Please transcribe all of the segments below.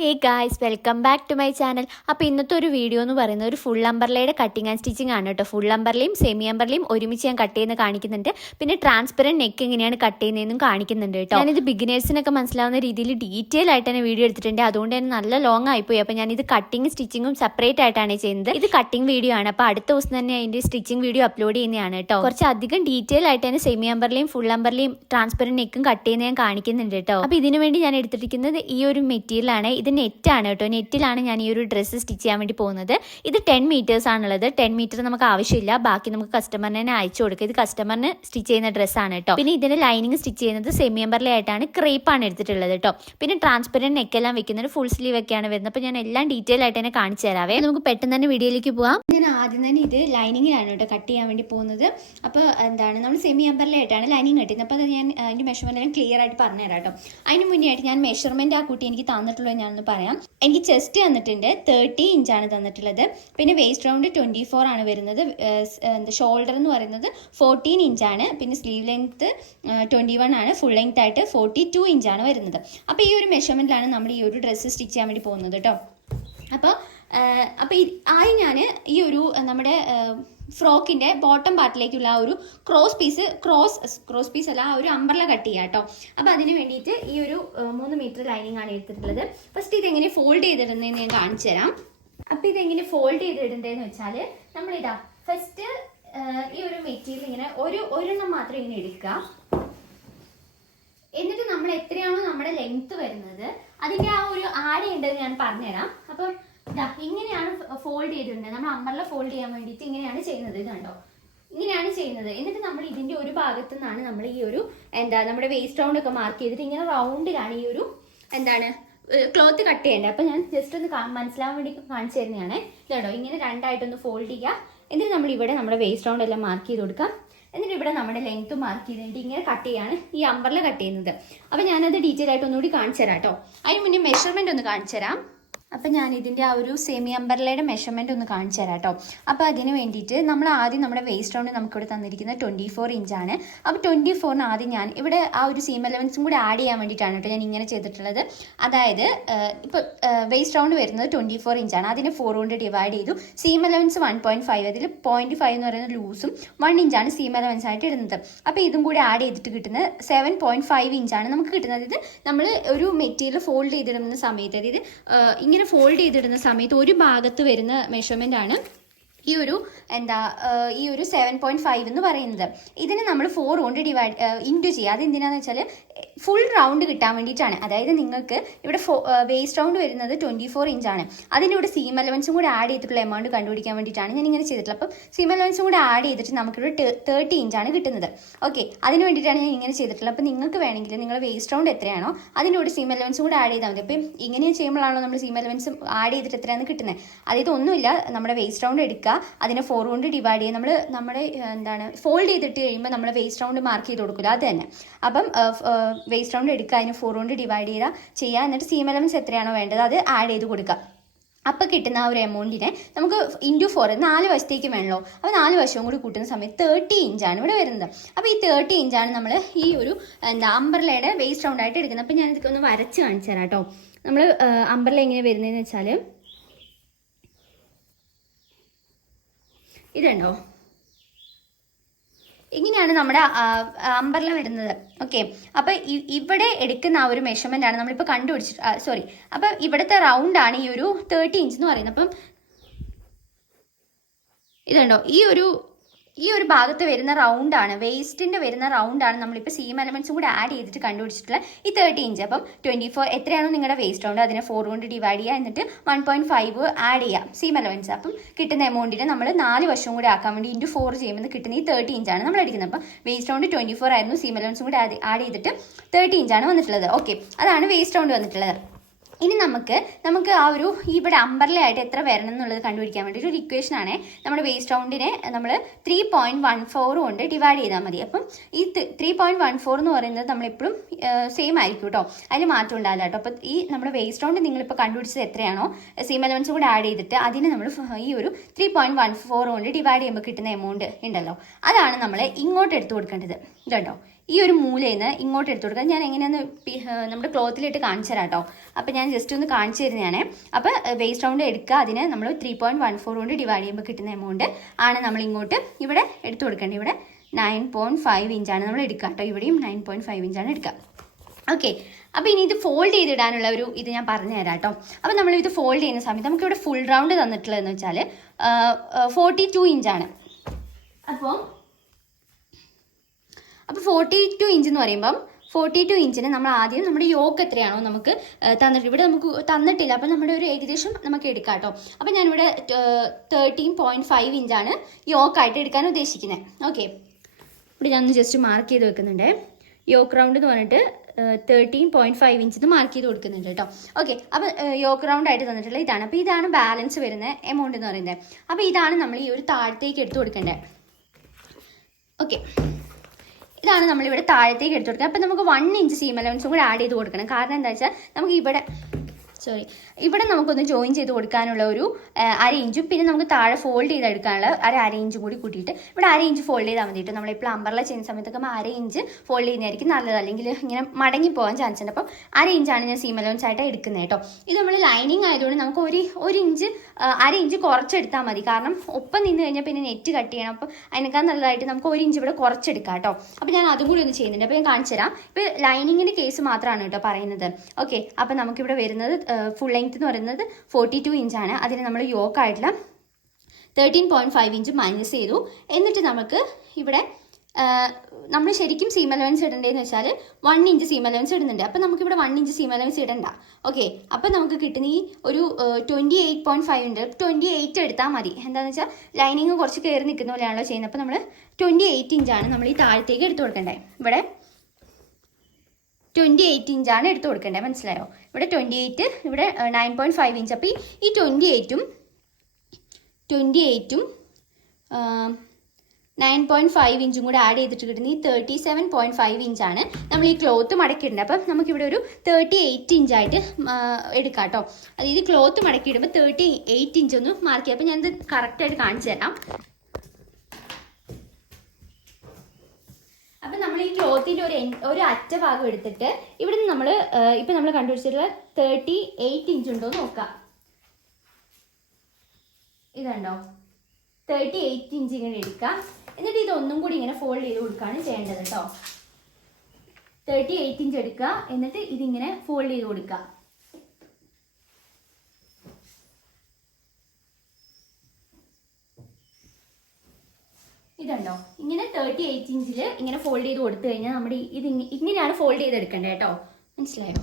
Hey guys, welcome back to my channel. അപ്പോൾ ഇന്നത്തെ ഒരു വീഡിയോ എന്ന് പറയുന്നത് ഒരു ഫുൾ അമ്പർലയുടെ കട്ടിങ് ആൻഡ് സ്റ്റിച്ചിങ് ആണ് കേട്ടോ. ഫുൾ അമ്പർലയും സെമി അമ്പർലയും ഒരുമിച്ച് ഞാൻ കട്ട് ചെയ്യുന്നത് കാണിക്കുന്നുണ്ട്. പിന്നെ ട്രാൻസ്പെറൻറ്റ് നെക്ക് എങ്ങനെയാണ് കട്ട് ചെയ്യുന്നതെന്നും കാണിക്കുന്നുണ്ട് കേട്ടോ. ഞാനിത് ബിഗിനേഴ്സിനൊക്കെ മനസ്സിലാവുന്ന രീതിയിൽ ഡീറ്റെയിൽ ആയിട്ട് തന്നെ വീഡിയോ എടുത്തിട്ടുണ്ട്. അതുകൊണ്ട് തന്നെ നല്ല ലോങ് ആയിപ്പോയി. അപ്പോൾ ഞാനിത് കട്ടിങ് സ്റ്റിച്ചിങ്ങും സെപ്പറേറ്റ് ആയിട്ടാണ് ചെയ്യുന്നത്. ഇത് കട്ടിങ് വീഡിയോ ആണ്. അപ്പോൾ അടുത്ത ദിവസം തന്നെ അതിൻ്റെ സ്റ്റിച്ചിങ് വീഡിയോ അപ്ലോഡ് ചെയ്യുന്നതാണ് കേട്ടോ. കുറച്ച് അധികം ഡീറ്റെയിൽ ആയിട്ട് തന്നെ സെമി അമ്പർലയും ഫുൾ അമ്പർലയും ട്രാൻസ്പെറൻറ്റ് നെക്കും കട്ട് ചെയ്യുന്നത് ഞാൻ കാണിക്കുന്നുണ്ട് കേട്ടോ. അപ്പോൾ ഇതിനു വേണ്ടി ഞാൻ എടുത്തിരിക്കുന്നത് ഈ ഒരു മെറ്റീരിയലാണ്. ഇത് നെറ്റാണ് കേട്ടോ. നെറ്റിലാണ് ഞാൻ ഈ ഒരു ഡ്രസ്സ് സ്റ്റിച്ച് ചെയ്യാൻ വേണ്ടി പോകുന്നത്. ഇത് 10 മീറ്റേഴ്സ് ആണുള്ളത്. 10 മീറ്റർ നമുക്ക് ആവശ്യമില്ല, ബാക്കി നമുക്ക് കസ്റ്റമറിന് തന്നെ അയച്ചു കൊടുക്കുക. ഇത് കസ്റ്റമറിന് സ്റ്റിച്ച് ചെയ്യുന്ന ഡ്രസ്സാണ് കേട്ടോ. പിന്നെ ഇതിന്റെ ലൈനിങ് സ്റ്റിച്ച് ചെയ്യുന്നത് സെമി അമ്പർല ആയിട്ടാണ്, ക്രേപ്പാണ് എടുത്തിട്ടുള്ളത് കേട്ടോ. പിന്നെ ട്രാൻസ്പെറൻറ്റ് നെക്കെല്ലാം വെക്കുന്നത് ഫുൾ സ്ലീവ് ഒക്കെയാണ് വരുന്നത്. അപ്പോൾ ഞാൻ എല്ലാം ഡീറ്റെയിൽ ആയിട്ട് തന്നെ കാണിച്ചു തരാവേ. നമുക്ക് പെട്ടെന്ന് തന്നെ വീഡിയോയിലേക്ക് പോകാം. ഞാൻ ആദ്യം തന്നെ ഇത് ലൈനിങ്ങിലാണ് കേട്ടോ കട്ട് ചെയ്യാൻ വേണ്ടി പോകുന്നത്. അപ്പോൾ നമ്മൾ സെമി അമ്പർല ആയിട്ടാണ് ലൈനിങ് കട്ടുന്നത്. അപ്പോൾ അത് ഞാൻ അതിൻ്റെ മെഷർമെന്റ് ഞാൻ ക്ലിയർ ആയിട്ട് പറഞ്ഞുതരാം കേട്ടോ. അതിന് മുന്നേ ആയിട്ട് ഞാൻ മെഷർമെന്റ് ആ കുട്ടി എനിക്ക് തന്നിട്ടുള്ളത് ഞാനൊന്ന് പറയാം. എനിക്ക് ചെസ്റ്റ് തന്നിട്ടുണ്ട് 30 ഇഞ്ചാണ് തന്നിട്ടുള്ളത്. പിന്നെ വേസ്റ്റ് റൗണ്ട് 24 ആണ് വരുന്നത്. ഷോൾഡർ എന്ന് പറയുന്നത് 14 ഇഞ്ചാണ്. പിന്നെ സ്ലീവ് ലെങ്ത് 21 ആണ്. ഫുൾ ലെങ്ത് ആയിട്ട് 42 ഇഞ്ചാണ് വരുന്നത്. അപ്പോൾ ഈ ഒരു മെഷർമെന്റിലാണ് നമ്മൾ ഈ ഒരു ഡ്രസ്സ് സ്റ്റിച്ച് ചെയ്യാൻ വേണ്ടി പോകുന്നത് കേട്ടോ. അപ്പോൾ ആദ്യം ഞാൻ ഈ ഒരു നമ്മുടെ ഫ്രോക്കിൻ്റെ ബോട്ടം പാർട്ടിലേക്കുള്ള ആ ഒരു ക്രോസ് പീസ് അല്ല, ആ ഒരു അമ്പർല കട്ട് ചെയ്യാം കേട്ടോ. അപ്പോൾ അതിന് വേണ്ടിയിട്ട് ഈ ഒരു 3 മീറ്റർ ലൈനിങ് ആണ് എടുത്തിട്ടുള്ളത്. ഫസ്റ്റ് ഇതെങ്ങനെ ഫോൾഡ് ചെയ്തിടുന്നതെന്ന് ഞാൻ കാണിച്ചു തരാം. അപ്പോൾ ഇതെങ്ങനെ ഫോൾഡ് ചെയ്തിടേണ്ടതെന്ന് വെച്ചാൽ നമ്മളിതാ ഫസ്റ്റ് ഈ ഒരു മെറ്റീരിയൽ ഇങ്ങനെ ഒരെണ്ണം മാത്രം ഇങ്ങനെ എടുക്കുക. എന്നിട്ട് നമ്മൾ എത്രയാണോ നമ്മുടെ ലെങ്ത് വരുന്നത് അതിൻ്റെ ആ ഒരു ആഡ് ചെയ്യേണ്ടത് ഞാൻ പറഞ്ഞുതരാം. അപ്പം ഇങ്ങനെയാണ് ഫോൾഡ് ചെയ്തിട്ടുണ്ട്. നമ്മൾ അമ്പർല ഫോൾഡ് ചെയ്യാൻ വേണ്ടിയിട്ട് ഇങ്ങനെയാണ് ചെയ്യുന്നത്. ഇത് കണ്ടോ, ഇങ്ങനെയാണ് ചെയ്യുന്നത്. എന്നിട്ട് നമ്മൾ ഇതിന്റെ ഒരു ഭാഗത്തു നിന്നാണ് നമ്മൾ ഈ ഒരു നമ്മുടെ വേസ്റ്റ് റൗണ്ട് ഒക്കെ മാർക്ക് ചെയ്തിട്ട് ഇങ്ങനെ റൗണ്ടിലാണ് ഈ ഒരു ക്ലോത്ത് കട്ട് ചെയ്യേണ്ടത്. അപ്പോൾ ഞാൻ ജസ്റ്റ് ഒന്ന് മനസ്സിലാവാൻ വേണ്ടി കാണിച്ചു തരുന്നതാണ്. ഇതുണ്ടോ, ഇങ്ങനെ രണ്ടായിട്ടൊന്ന് ഫോൾഡ് ചെയ്യുക. എന്നിട്ട് നമ്മൾ ഇവിടെ നമ്മുടെ വേസ്റ്റ് റൗണ്ട് എല്ലാം മാർക്ക് ചെയ്ത് കൊടുക്കാം. എന്നിട്ട് ഇവിടെ നമ്മുടെ ലെങ്ത് മാർക്ക് ചെയ്തിട്ട് ഇങ്ങനെ കട്ട് ചെയ്യാണ് ഈ അമ്പർല കട്ട് ചെയ്യുന്നത്. അപ്പോൾ ഞാനത് ഡീറ്റെയിൽ ആയിട്ട് ഒന്നുകൂടി കാണിച്ചു തരാം കേട്ടോ. അതിന് മുന്നേ മെഷർമെന്റ് ഒന്ന് കാണിച്ചു തരാം. അപ്പം ഞാൻ ഇതിൻ്റെ ആ ഒരു സെമി അമ്പർലയുടെ മെഷർമെൻറ്റ് ഒന്ന് കാണിച്ചു തരാം കേട്ടോ. അപ്പോൾ അതിന് വേണ്ടിയിട്ട് നമ്മൾ ആദ്യം നമ്മുടെ വേസ്റ്റ് റൗണ്ട് നമുക്കിവിടെ തന്നിരിക്കുന്നത് 24 ഇഞ്ചാണ്. അപ്പോൾ 24 ആദ്യം ഞാൻ ഇവിടെ ആ ഒരു സീം അലവൻസും കൂടി ആഡ് ചെയ്യാൻ വേണ്ടിയിട്ടാണ് കേട്ടോ ഞാൻ ഇങ്ങനെ ചെയ്തിട്ടുള്ളത്. അതായത് ഇപ്പോൾ വേസ്റ്റ് റൗണ്ട് വരുന്നത് 24 ഇഞ്ചാണ്. അതിനെ 4 കൊണ്ട് ഡിവൈഡ് ചെയ്തു. സീം അലവൻസ് 1.5, അതിൽ 0.5 എന്ന് പറയുന്നത് ലൂസും 1 ഇഞ്ചാണ് സീം അലവൻസ് ആയിട്ട് ഇടുന്നത്. അപ്പോൾ ഇതും കൂടി ആഡ് ചെയ്തിട്ട് കിട്ടുന്നത് 7.5 ഇഞ്ചാണ് നമുക്ക് കിട്ടുന്നത്. ഇത് നമ്മൾ ഒരു മെറ്റീരിയൽ ഫോൾഡ് ചെയ്തിടുന്ന സമയത്ത്, അതായത് ഇങ്ങനെ ഫോൾഡ് ചെയ്തിടുന്ന സമയത്ത് ഒരു ഭാഗത്ത് വരുന്ന മെഷർമെന്റ് ആണ് ഈ ഒരു 7.5 എന്ന് പറയുന്നത്. ഇതിന് നമ്മൾ 4 കൊണ്ട് ഇൻറ്റു ചെയ്യുക. അത് എന്തിനാന്ന് വെച്ചാൽ ഫുൾ റൗണ്ട് കിട്ടാൻ വേണ്ടിയിട്ടാണ്. അതായത് നിങ്ങൾക്ക് ഇവിടെ വേസ്റ്റ് റൗണ്ട് വരുന്നത് 24 ഇഞ്ചാണ്. അതിൻ്റെ ഇവിടെ സീം അലവൻസും കൂടെ ആഡ് ചെയ്തിട്ടുള്ള എമൗണ്ട് കണ്ടുപിടിക്കാൻ വേണ്ടിയിട്ടാണ് ഞാൻ ഇങ്ങനെ ചെയ്തിട്ടുള്ളത്. അപ്പം സീം അലവൻസും കൂടെ ആഡ് ചെയ്തിട്ട് നമുക്കിവിടെ 30 ഇഞ്ചാണ് കിട്ടുന്നത്. ഓക്കെ, അതിന് വേണ്ടിയിട്ടാണ് ഞാൻ ഇങ്ങനെ ചെയ്തിട്ടുള്ളത്. അപ്പോൾ നിങ്ങൾക്ക് വേണമെങ്കിൽ നിങ്ങൾ വേസ്റ്റ് റൗണ്ട് എത്രയാണോ അതിൻ്റെ കൂടെ സീം അലവൻസും കൂടെ ആഡ് ചെയ്താൽ മതി. അപ്പം ഇങ്ങനെ ചെയ്യുമ്പോഴാണോ നമ്മൾ സീം അലവൻസും ആഡ് ചെയ്തിട്ട് എത്രയാണ് കിട്ടുന്നത്. അതായത് ഒന്നുമില്ല, നമ്മുടെ വേസ്റ്റ് റൗണ്ട് എടുക്കുക, അതിനെ 4 കൊണ്ട് ഡിവൈഡ് ചെയ്യുക. നമ്മുടെ ഫോൾഡ് ചെയ്തിട്ട് കഴിയുമ്പോൾ നമ്മൾ വേസ്റ്റ് റൗണ്ട് മാർക്ക് ചെയ്ത് കൊടുക്കില്ല, അത് തന്നെ. അപ്പം വേസ്റ്റ് റൗണ്ട് എടുക്കുക, അതിന് 4 കൊണ്ട് ഡിവൈഡ് ചെയ്യുക. എന്നിട്ട് സീം അലവൻസ് എത്രയാണോ വേണ്ടത് അത് ആഡ് ചെയ്ത് കൊടുക്കുക. അപ്പോൾ കിട്ടുന്ന ആ ഒരു എമൗണ്ടിനെ നമുക്ക് ഇൻറ്റു 4, 4 വശത്തേക്ക് വേണമല്ലോ. അപ്പോൾ 4 വശവും കൂടി കൂട്ടുന്ന സമയത്ത് 30 ഇഞ്ചാണ് ഇവിടെ വരുന്നത്. അപ്പോൾ ഈ 30 ഇഞ്ചാണ് നമ്മൾ ഈ ഒരു അമ്പർലയുടെ വേസ്റ്റ് റൗണ്ട് ആയിട്ട് എടുക്കുന്നത്. അപ്പോൾ ഞാൻ ഇതൊക്കെ ഒന്ന് വരച്ച് കാണിച്ചു തരാം കേട്ടോ. നമ്മൾ അമ്പർല എങ്ങനെ വരുന്നതെന്ന് വെച്ചാൽ ഇതുണ്ടോ, ഇങ്ങനെയാണ് നമ്മുടെ അമ്പർല വരുന്നത്. ഓക്കെ, അപ്പോൾ ഇവിടെ എടുക്കുന്ന ആ ഒരു മെഷർമെൻ്റ് ആണ് നമ്മളിപ്പോൾ കണ്ടുപിടിച്ചിട്ട് അപ്പോൾ ഇവിടുത്തെ റൗണ്ടാണ് ഈ ഒരു 30 ഇഞ്ച് എന്ന് പറയുന്നത്. അപ്പം ഇതുണ്ടോ, ഈ ഒരു ഭാഗത്ത് വരുന്ന റൗണ്ടാണ്, വേസ്റ്റിൻ്റെ വരുന്ന റൗണ്ടാണ് നമ്മളിപ്പോൾ സീം എലമെൻറ്റ്സും കൂടെ ആഡ് ചെയ്തിട്ട് കണ്ടുപിടിച്ചിട്ടുള്ള ഈ 30 ഇഞ്ച്. അപ്പം 24 എത്രയാണോ നിങ്ങളുടെ വേസ്റ്റ് റൗണ്ട് അതിനെ 4 കൊണ്ട് ഡിവൈഡ് ചെയ്യുക. എന്നിട്ട് 1.5 ആഡ് ചെയ്യാം സീം എലമെൻറ്റ്സ്. അപ്പം കിട്ടുന്ന എമൗണ്ടിനെ നമ്മൾ 4 വശവും കൂടി ആക്കാൻ വേണ്ടി ഇൻറ്റു 4 ചെയ്യുമ്പോൾ കിട്ടുന്ന ഈ 30 ഇഞ്ചാണ് നമ്മൾ അടിക്കുന്നത്. അപ്പം വേസ്റ്റ് റൗണ്ട് 24 ആയിരുന്നു, സീം എലമെൻറ്റ്സും കൂടി ആഡ് ചെയ്തിട്ട് 30 ഇഞ്ചാണ് വന്നിട്ടുള്ളത്. ഓക്കെ, അതാണ് വേസ്റ്റ് റൗണ്ട് വന്നിട്ടുള്ളത്. ഇനി നമുക്ക് ആ ഒരു ഇവിടെ അമ്പർലയായിട്ട് എത്ര വരണം എന്നുള്ളത് കണ്ടുപിടിക്കാൻ വേണ്ടി ഒരു ഇക്വേഷനാണ്. നമ്മുടെ വേസ്റ്റ് റൗണ്ടിനെ നമ്മൾ 3.14 കൊണ്ട് ഡിവൈഡ് ചെയ്താൽ മതി. അപ്പം ഈ 3.14 എന്ന് പറയുന്നത് നമ്മളെപ്പോഴും സെയിം ആയിരിക്കും കേട്ടോ, അതിന് മാറ്റം ഉണ്ടാവില്ല കേട്ടോ. അപ്പോൾ ഈ നമ്മുടെ വേസ്റ്റ് റൗണ്ട് നിങ്ങളിപ്പോൾ കണ്ടുപിടിച്ചത് എത്രയാണോ സീം എലവൻസും കൂടെ ആഡ് ചെയ്തിട്ട് അതിന് നമ്മൾ ഈ ഒരു 3.14 കൊണ്ട് ഡിവൈഡ് ചെയ്യുമ്പോൾ കിട്ടുന്ന എമൗണ്ട് ഉണ്ടല്ലോ, അതാണ് നമ്മൾ ഇങ്ങോട്ട് എടുത്തു കൊടുക്കേണ്ടത്. ഇതുണ്ടോ, ഈ ഒരു മൂലയിൽ നിന്ന് ഇങ്ങോട്ട് എടുത്തു കൊടുക്കുക. ഞാൻ എങ്ങനെയാന്ന് നമ്മുടെ ക്ലോത്തിലിട്ട് കാണിച്ചു തരാം കേട്ടോ. അപ്പോൾ ഞാൻ ജസ്റ്റ് ഒന്ന് കാണിച്ചു തരുന്നതാണ്. അപ്പോൾ വേസ്റ്റ് റൗണ്ട് എടുക്കുക, അതിന് നമ്മൾ 3.14 കൊണ്ട് ഡിവൈഡ് ചെയ്യുമ്പോൾ കിട്ടുന്ന എമൗണ്ട് ആണ് നമ്മൾ ഇങ്ങോട്ട് ഇവിടെ എടുത്തു കൊടുക്കേണ്ടത്. ഇവിടെ 9.5 ഇഞ്ചാണ് നമ്മൾ എടുക്കുക കേട്ടോ. ഇവിടെയും 9.5 ഇഞ്ചാണ് എടുക്കുക. ഓക്കെ, അപ്പോൾ ഇനി ഇത് ഫോൾഡ് ചെയ്തിടാനുള്ള ഒരു ഇത് ഞാൻ പറഞ്ഞു തരാം കേട്ടോ. അപ്പോൾ നമ്മൾ ഇത് ഫോൾഡ് ചെയ്യുന്ന സമയത്ത് നമുക്കിവിടെ ഫുൾ റൗണ്ട് തന്നിട്ടുള്ളതെന്ന് വെച്ചാൽ 42 ഇഞ്ചാണ്. അപ്പോൾ 42 ഇഞ്ച് എന്ന് പറയുമ്പം 42 ഇഞ്ചിന് നമ്മൾ ആദ്യം നമ്മുടെ യോക്ക് എത്രയാണോ നമുക്ക് തന്നിട്ട്, ഇവിടെ നമുക്ക് തന്നിട്ടില്ല, അപ്പോൾ നമ്മുടെ ഒരു ഏകദേശം നമുക്ക് എടുക്കാം കേട്ടോ. അപ്പോൾ ഞാനിവിടെ 13.5 ഇഞ്ചാണ് യോക്കായിട്ട് എടുക്കാൻ ഉദ്ദേശിക്കുന്നത്. ഓക്കെ, ഇവിടെ ഞാൻ ജസ്റ്റ് മാർക്ക് ചെയ്ത് വെക്കുന്നുണ്ട്. യോക്ക് റൗണ്ട് എന്ന് പറഞ്ഞിട്ട് 13.5 ഇഞ്ച് മാർക്ക് ചെയ്ത് കൊടുക്കുന്നുണ്ട് കേട്ടോ. ഓക്കെ, അപ്പോൾ യോക്ക് റൗണ്ട് ആയിട്ട് തന്നിട്ടുള്ള ഇതാണ്. അപ്പോൾ ഇതാണ് ബാലൻസ് വരുന്ന എമൗണ്ട് എന്ന് പറയുന്നത്. അപ്പോൾ ഇതാണ് നമ്മൾ ഈ ഒരു താഴത്തേക്ക് എടുത്തു കൊടുക്കേണ്ടത്. ഓക്കെ, ഇതാണ് നമ്മളിവിടെ താഴത്തേക്ക് എടുത്തു കൊടുക്കുക. അപ്പോൾ നമുക്ക് 1 ഇഞ്ച് സീം അലവൻസും കൂടെ ആഡ് ചെയ്ത് കൊടുക്കണം. കാരണം എന്താ വെച്ചാൽ നമുക്ക് ഇവിടെ നമുക്കൊന്ന് ജോയിൻ ചെയ്ത് കൊടുക്കാനുള്ള ഒരു 1/2 ഇഞ്ചും പിന്നെ നമുക്ക് താഴെ ഫോൾഡ് ചെയ്തെടുക്കാനുള്ള 1/2 ഇഞ്ചും കൂടി കൂട്ടിയിട്ട് ഇവിടെ 1/2 ഇഞ്ച് ഫോൾഡ് ചെയ്താൽ മതി കേട്ടോ. നമ്മളിപ്പോൾ അമ്പർല ചെയ്യുന്ന സമയത്തൊക്കെ 1/2 ഇഞ്ച് ഫോൾഡ് ചെയ്യുന്നതായിരിക്കും നല്ലത്, അല്ലെങ്കിൽ ഇങ്ങനെ മടങ്ങി പോകാൻ ചാൻസ് ഉണ്ട്. അപ്പം 1/2 ഇഞ്ചാണ് ഞാൻ സീം അലവൻസ് ആയിട്ട് എടുക്കുന്നത് കേട്ടോ. ഇത് നമ്മൾ ലൈനിങ് ആയതുകൊണ്ട് നമുക്ക് ഒരു ഇഞ്ച് 1/2 ഇഞ്ച് കുറച്ചെടുത്താൽ മതി. കാരണം ഒപ്പം നിന്ന് കഴിഞ്ഞാൽ പിന്നെ നെറ്റ് കട്ട് ചെയ്യണം. അപ്പോൾ അതിനേക്കാൾ നല്ലതായിട്ട് നമുക്ക് 1 ഇഞ്ച് ഇവിടെ കുറച്ചെടുക്കാം കേട്ടോ. അപ്പോൾ ഞാൻ അതും കൂടി ഒന്ന് ചെയ്യുന്നുണ്ട്. അപ്പോൾ ഞാൻ കാണിച്ചു തരാം. ഇപ്പോൾ ലൈനിങ്ങിൻ്റെ കേസ് മാത്രമാണ് കേട്ടോ പറയുന്നത്. ഓക്കെ, അപ്പോൾ നമുക്കിവിടെ വരുന്നത് ഫുൾ ലെങ്ത് എന്ന് പറയുന്നത് 42 ഇഞ്ചാണ്. അതിന് നമ്മൾ യോക്ക് ആയിട്ടുള്ള 13.5 ഇഞ്ച് മൈനസ് ചെയ്തു. എന്നിട്ട് നമുക്ക് ഇവിടെ നമ്മൾ ശരിക്കും സീം അലവൻസ് ഇടേണ്ടതെന്ന് വെച്ചാൽ 1 ഇഞ്ച് സീം അലവൻസ് ഇടുന്നുണ്ട്. അപ്പോൾ നമുക്കിവിടെ 1 ഇഞ്ച് സീം അലവൻസ് ഇടണ്ട. ഓക്കെ, അപ്പോൾ നമുക്ക് കിട്ടുന്ന ഈ ഒരു 28.5 ഉണ്ട്. 28 എടുത്താൽ മതി. എന്താണെന്ന് വെച്ചാൽ ലൈനിങ് കുറച്ച് കയറി നിൽക്കുന്ന പോലെയാണല്ലോ ചെയ്യുന്നത്. അപ്പോൾ നമ്മൾ 28 ഇഞ്ചാണ് നമ്മൾ ഈ താഴത്തേക്ക് എടുത്തു കൊടുക്കേണ്ടത്. ഇവിടെ 28 ഇഞ്ചാണ് എടുത്തു കൊടുക്കേണ്ടത്. മനസ്സിലായോ? ഇവിടെ 28, ഇവിടെ 9.5 ഇഞ്ച്. അപ്പോൾ ഈ 28ഉം 9.5 ഇഞ്ചും കൂടെ ആഡ് ചെയ്തിട്ട് കിട്ടുന്ന ഈ 37.5 ഇഞ്ചാണ് നമ്മൾ ഈ ക്ലോത്ത് മടക്കിയിടുന്നത്. അപ്പം നമുക്കിവിടെ ഒരു 38 ഇഞ്ചായിട്ട് എടുക്കാം കേട്ടോ. അതായത് ക്ലോത്ത് മടക്കിയിടുമ്പോൾ 38 ഇഞ്ചൊന്ന് മാർക്ക് ചെയ്യാം. അപ്പോൾ ഞാനിത് കറക്റ്റായിട്ട് കാണിച്ചു തരാം. അപ്പം നമ്മൾ ഈ ക്ലോത്തിൻ്റെ ഒരു അറ്റ ഭാഗം എടുത്തിട്ട് ഇവിടുന്ന് നമ്മൾ ഇപ്പം നമ്മൾ കണ്ടുപിടിച്ചിട്ടുള്ള 38 ഇഞ്ച് ഉണ്ടോ നോക്കാം. ഇതുണ്ടോ, 38 ഇഞ്ച് ഇങ്ങനെ എടുക്കാം. എന്നിട്ട് ഇതൊന്നും കൂടി ഇങ്ങനെ ഫോൾഡ് ചെയ്ത് കൊടുക്കുകയാണ് ചെയ്യേണ്ടത് കേട്ടോ. 38 ഇഞ്ച് എടുക്കുക, എന്നിട്ട് ഇതിങ്ങനെ ഫോൾഡ് ചെയ്ത് കൊടുക്കുക. ഇതുണ്ടോ, ഇങ്ങനെ 38 ഇഞ്ചിൽ ഇങ്ങനെ ഫോൾഡ് ചെയ്ത് കൊടുത്തു കഴിഞ്ഞാൽ നമ്മുടെ ഇത് ഇങ്ങനെയാണ് ഫോൾഡ് ചെയ്തെടുക്കേണ്ടത് കേട്ടോ. മനസ്സിലായോ?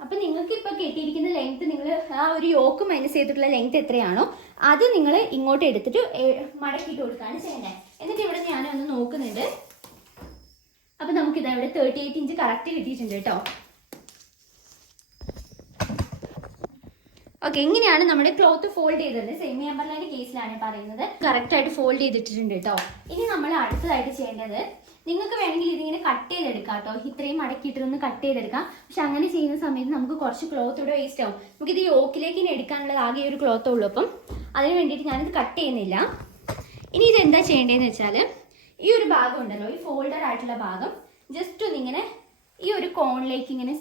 അപ്പം നിങ്ങൾക്ക് ഇപ്പോൾ കെട്ടിയിരിക്കുന്ന ലെങ്ത് നിങ്ങൾ ആ ഒരു യോക്ക് മൈനസ് ചെയ്തിട്ടുള്ള ലെങ്ത് എത്രയാണോ അത് നിങ്ങൾ ഇങ്ങോട്ട് എടുത്തിട്ട് മടക്കിയിട്ട് കൊടുക്കുകയാണ് ചെയ്യേണ്ടത്. എന്നിട്ട് ഇവിടെ ഞാനൊന്ന് നോക്കുന്നുണ്ട്. അപ്പം നമുക്കിതാ ഇവിടെ 38 ഇഞ്ച് കറക്റ്റ് കിട്ടിയിട്ടുണ്ട് കേട്ടോ. ഓക്കെ, ഇങ്ങനെയാണ് നമ്മുടെ ക്ലോത്ത് ഫോൾഡ് ചെയ്തത്. സെമി അമ്പർലയുടെ കേസിലാണ് പറയുന്നത്. കറക്റ്റായിട്ട് ഫോൾഡ് ചെയ്തിട്ടുണ്ട് കേട്ടോ. ഇനി നമ്മൾ അടുത്തതായിട്ട് ചെയ്യേണ്ടത്, നിങ്ങൾക്ക് വേണമെങ്കിൽ ഇതിങ്ങനെ കട്ട് ചെയ്തെടുക്കാം കേട്ടോ. ഇത്രയും മടക്കിയിട്ടൊന്ന് കട്ട് ചെയ്തെടുക്കാം. പക്ഷെ അങ്ങനെ ചെയ്യുന്ന സമയത്ത് നമുക്ക് കുറച്ച് ക്ലോത്ത് ഇവിടെ വേസ്റ്റ് ആവും. നമുക്കിത് യോക്കിലേക്ക് ഇനി എടുക്കാനുള്ളത് ആകെ ഒരു ക്ലോത്തേ ഉള്ളൂ. അപ്പം അതിന് വേണ്ടിയിട്ട് ഞാനിത് കട്ട് ചെയ്യുന്നില്ല. ഇനി ഇതെന്താ ചെയ്യേണ്ടതെന്ന് വെച്ചാൽ ഈ ഒരു ഭാഗം ഉണ്ടല്ലോ, ഈ ഫോൾഡർ ആയിട്ടുള്ള ഭാഗം ജസ്റ്റ് ഒന്നിങ്ങനെ ഈ ഒരു കോണിലേക്ക് ഇങ്ങനെ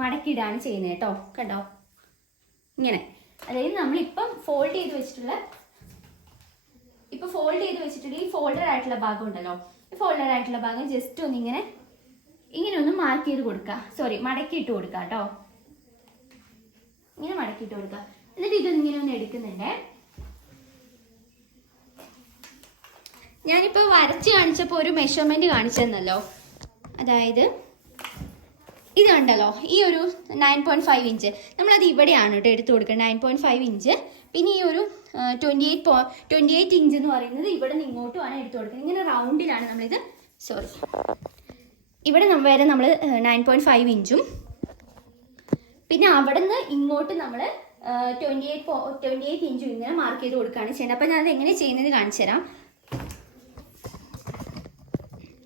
മടക്കിയിടാണ് ചെയ്യുന്നത് കേട്ടോ. കണ്ടോ, ഇങ്ങനെ. അതായത് നമ്മളിപ്പം ഫോൾഡ് ചെയ്ത് വെച്ചിട്ടുള്ള ഈ ഫോൾഡർ ആയിട്ടുള്ള ഭാഗം ഉണ്ടല്ലോ, ഈ ഫോൾഡർ ആയിട്ടുള്ള ഭാഗം ജസ്റ്റ് ഒന്നിങ്ങനെ ഒന്ന് മാർക്ക് ചെയ്ത് കൊടുക്കുക. മടക്കിയിട്ട് കൊടുക്കുക കേട്ടോ. ഇങ്ങനെ മടക്കിയിട്ട് കൊടുക്കുക. എന്നിട്ട് ഇതൊന്നിങ്ങനെ ഒന്ന് എടുക്കുന്നുണ്ട്. ഞാനിപ്പോൾ വരച്ച് കാണിച്ചപ്പോൾ ഒരു മെഷർമെൻറ്റ് കാണിച്ചെന്നല്ലോ. അതായത് ഇത് കണ്ടല്ലോ, ഈ ഒരു 9.5 ഇഞ്ച് നമ്മളത് ഇവിടെയാണ് കേട്ടോ എടുത്തു കൊടുക്കുന്നത്. 9.5 ഇഞ്ച്. പിന്നെ ഈ ഒരു 28 ഇഞ്ച് എന്ന് പറയുന്നത് ഇവിടെ നിന്ന് ഇങ്ങോട്ടുമാണ് എടുത്തു കൊടുക്കുന്നത്. ഇങ്ങനെ റൗണ്ടിലാണ് നമ്മളിത് ഇവിടെ വരെ നമ്മൾ 9.5 ഇഞ്ചും പിന്നെ അവിടെ നിന്ന് ഇങ്ങോട്ട് നമ്മൾ 28 ഇഞ്ചും ഇങ്ങനെ മാർക്ക് ചെയ്ത് കൊടുക്കുകയാണ് ചെയ്യുന്നത്. അപ്പോൾ ഞാനത് എങ്ങനെ ചെയ്യുന്നത് കാണിച്ചു തരാം.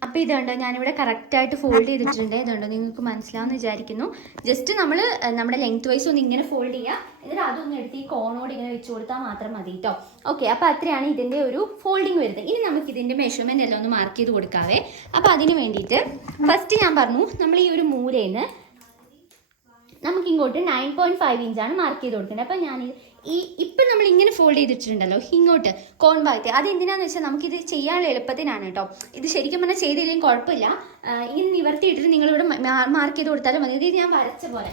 അപ്പം അപ്പോൾ ഇതുണ്ടോ ഞാനിവിടെ കറക്റ്റായിട്ട് ഫോൾഡ് ചെയ്തിട്ടുണ്ട്. ഇതുണ്ടോ നിങ്ങൾക്ക് മനസ്സിലാവുമെന്ന് വിചാരിക്കുന്നു. ജസ്റ്റ് നമ്മൾ നമ്മുടെ ലെങ്ത് വൈസ് ഒന്ന് ഇങ്ങനെ ഫോൾഡ് ചെയ്യുക, എന്നിട്ട് അതൊന്ന് എടുത്ത് ഈ കോണോട് ഇങ്ങനെ വെച്ച് കൊടുത്താൽ മാത്രം മതി കേട്ടോ. ഓക്കെ, അപ്പോൾ അത്രയാണ് ഇതിൻ്റെ ഒരു ഫോൾഡിങ് വരുന്നത്. ഇനി നമുക്ക് ഇതിൻ്റെ മെഷർമെൻ്റ് എല്ലാം ഒന്ന് മാർക്ക് ചെയ്ത് കൊടുക്കാവേ. അപ്പോൾ അതിന് വേണ്ടിയിട്ട് ഫസ്റ്റ് ഞാൻ പറഞ്ഞു നമ്മൾ ഈ ഒരു മൂലയിൽ നിന്ന് നമുക്ക് ഇങ്ങോട്ട് 9.5 ഇഞ്ചാണ് മാർക്ക് ചെയ്ത് കൊടുക്കേണ്ടത്. അപ്പോൾ ഞാൻ ഇപ്പം നമ്മൾ ഇങ്ങനെ ഫോൾഡ് ചെയ്തിട്ടുണ്ടല്ലോ ഇങ്ങോട്ട് കോൺ ഭാഗത്ത്, അത് എന്തിനാന്ന് വെച്ചാൽ നമുക്കിത് ചെയ്യാനുള്ള എളുപ്പത്തിനാണ് കേട്ടോ. ഇത് ശരിക്കും പറഞ്ഞാൽ ചെയ്തില്ലെങ്കിൽ കുഴപ്പമില്ല, ഇങ്ങനെ നിവർത്തിയിട്ടിട്ട് നിങ്ങളിവിടെ മാർക്ക് ചെയ്ത് കൊടുത്താലും മതി. ഇത് ഞാൻ വരച്ച പോലെ,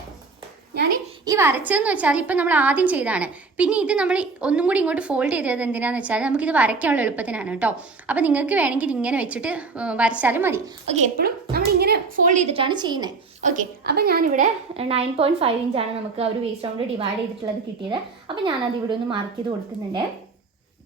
ഞാൻ ഈ വരച്ചതെന്ന് വെച്ചാൽ ഇപ്പം നമ്മൾ ആദ്യം ചെയ്താണ്, പിന്നെ ഇത് നമ്മൾ ഒന്നും കൂടി ഇങ്ങോട്ട് ഫോൾഡ് ചെയ്തത് എന്തിനാന്ന് വെച്ചാൽ നമുക്കിത് വരയ്ക്കാനുള്ള എളുപ്പത്തിനാണ് കേട്ടോ. അപ്പോൾ നിങ്ങൾക്ക് വേണമെങ്കിൽ ഇങ്ങനെ വെച്ചിട്ട് വരച്ചാലും മതി. ഓക്കെ, എപ്പോഴും നമ്മളിങ്ങനെ ഫോൾഡ് ചെയ്തിട്ടാണ് ചെയ്യുന്നത്. ഓക്കെ, അപ്പോൾ ഞാനിവിടെ 9.5 ഇഞ്ചാണ് നമുക്ക് ആ ഒരു വേസ്റ്റ് റൗണ്ട് ഡിവൈഡ് ചെയ്തിട്ടുള്ളത് കിട്ടിയത്. അപ്പോൾ ഞാനത് ഇവിടെ ഒന്ന് മാർക്ക് ചെയ്ത് കൊടുക്കുന്നുണ്ട്.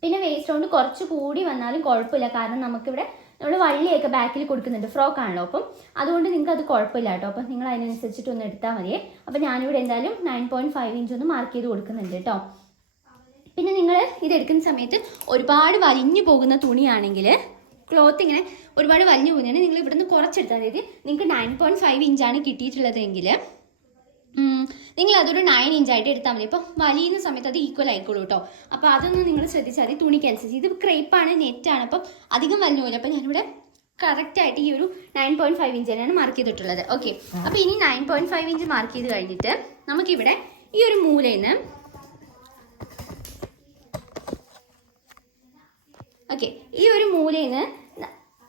പിന്നെ വേസ്റ്റ് റൗണ്ട് കുറച്ച് കൂടി വന്നാലും കുഴപ്പമില്ല, കാരണം നമുക്കിവിടെ നമ്മൾ വള്ളിയൊക്കെ ബാക്കിൽ കൊടുക്കുന്നുണ്ട്, ഫ്രോക്ക് ആണല്ലോ. അപ്പം അതുകൊണ്ട് നിങ്ങൾക്ക് അത് കുഴപ്പമില്ല കേട്ടോ. അപ്പം നിങ്ങൾ അതിനനുസരിച്ചിട്ട് ഒന്ന് എടുത്താൽ മതിയേ. അപ്പം ഞാനിവിടെ എന്തായാലും 9.5 ഇഞ്ച് ഒന്ന് മാർക്ക് ചെയ്ത് കൊടുക്കുന്നുണ്ട് കേട്ടോ. പിന്നെ നിങ്ങൾ ഇതെടുക്കുന്ന സമയത്ത് ഒരുപാട് വലിഞ്ഞു പോകുന്ന തുണിയാണെങ്കിൽ, ക്ലോത്ത് ഇങ്ങനെ ഒരുപാട് വലിഞ്ഞു പോകുന്നതാണ്, നിങ്ങൾ ഇവിടുന്ന് കുറച്ചെടുത്താൽ മതി. നിങ്ങൾക്ക് 9.5 ഇഞ്ചാണ് കിട്ടിയിട്ടുള്ളതെങ്കിൽ നിങ്ങൾ അതൊരു 9 ഇഞ്ചായിട്ട് എടുത്താൽ മതി. ഇപ്പോൾ വലിയുന്ന സമയത്ത് അത് ഈക്വൽ ആയിക്കോളൂ കേട്ടോ. അപ്പോൾ അതൊന്നും നിങ്ങൾ ശ്രദ്ധിച്ചാൽ മതി, തുണിക്കനുസരിച്ച്. ഇത് ക്രേപ്പാണ്, നെറ്റാണ്, അപ്പം അധികം വലിഞ്ഞു പോകില്ല. അപ്പോൾ ഞാനിവിടെ കറക്റ്റായിട്ട് ഈ ഒരു 9.5 ഇഞ്ച് തന്നെയാണ് മാർക്ക് ചെയ്തിട്ടുള്ളത്. ഓക്കെ, അപ്പോൾ ഇനി 9.5 ഇഞ്ച് മാർക്ക് ചെയ്ത് കഴിഞ്ഞിട്ട് നമുക്കിവിടെ ഈ ഒരു മൂലയിൽ നിന്ന് ഈ ഒരു മൂലയിൽ നിന്ന്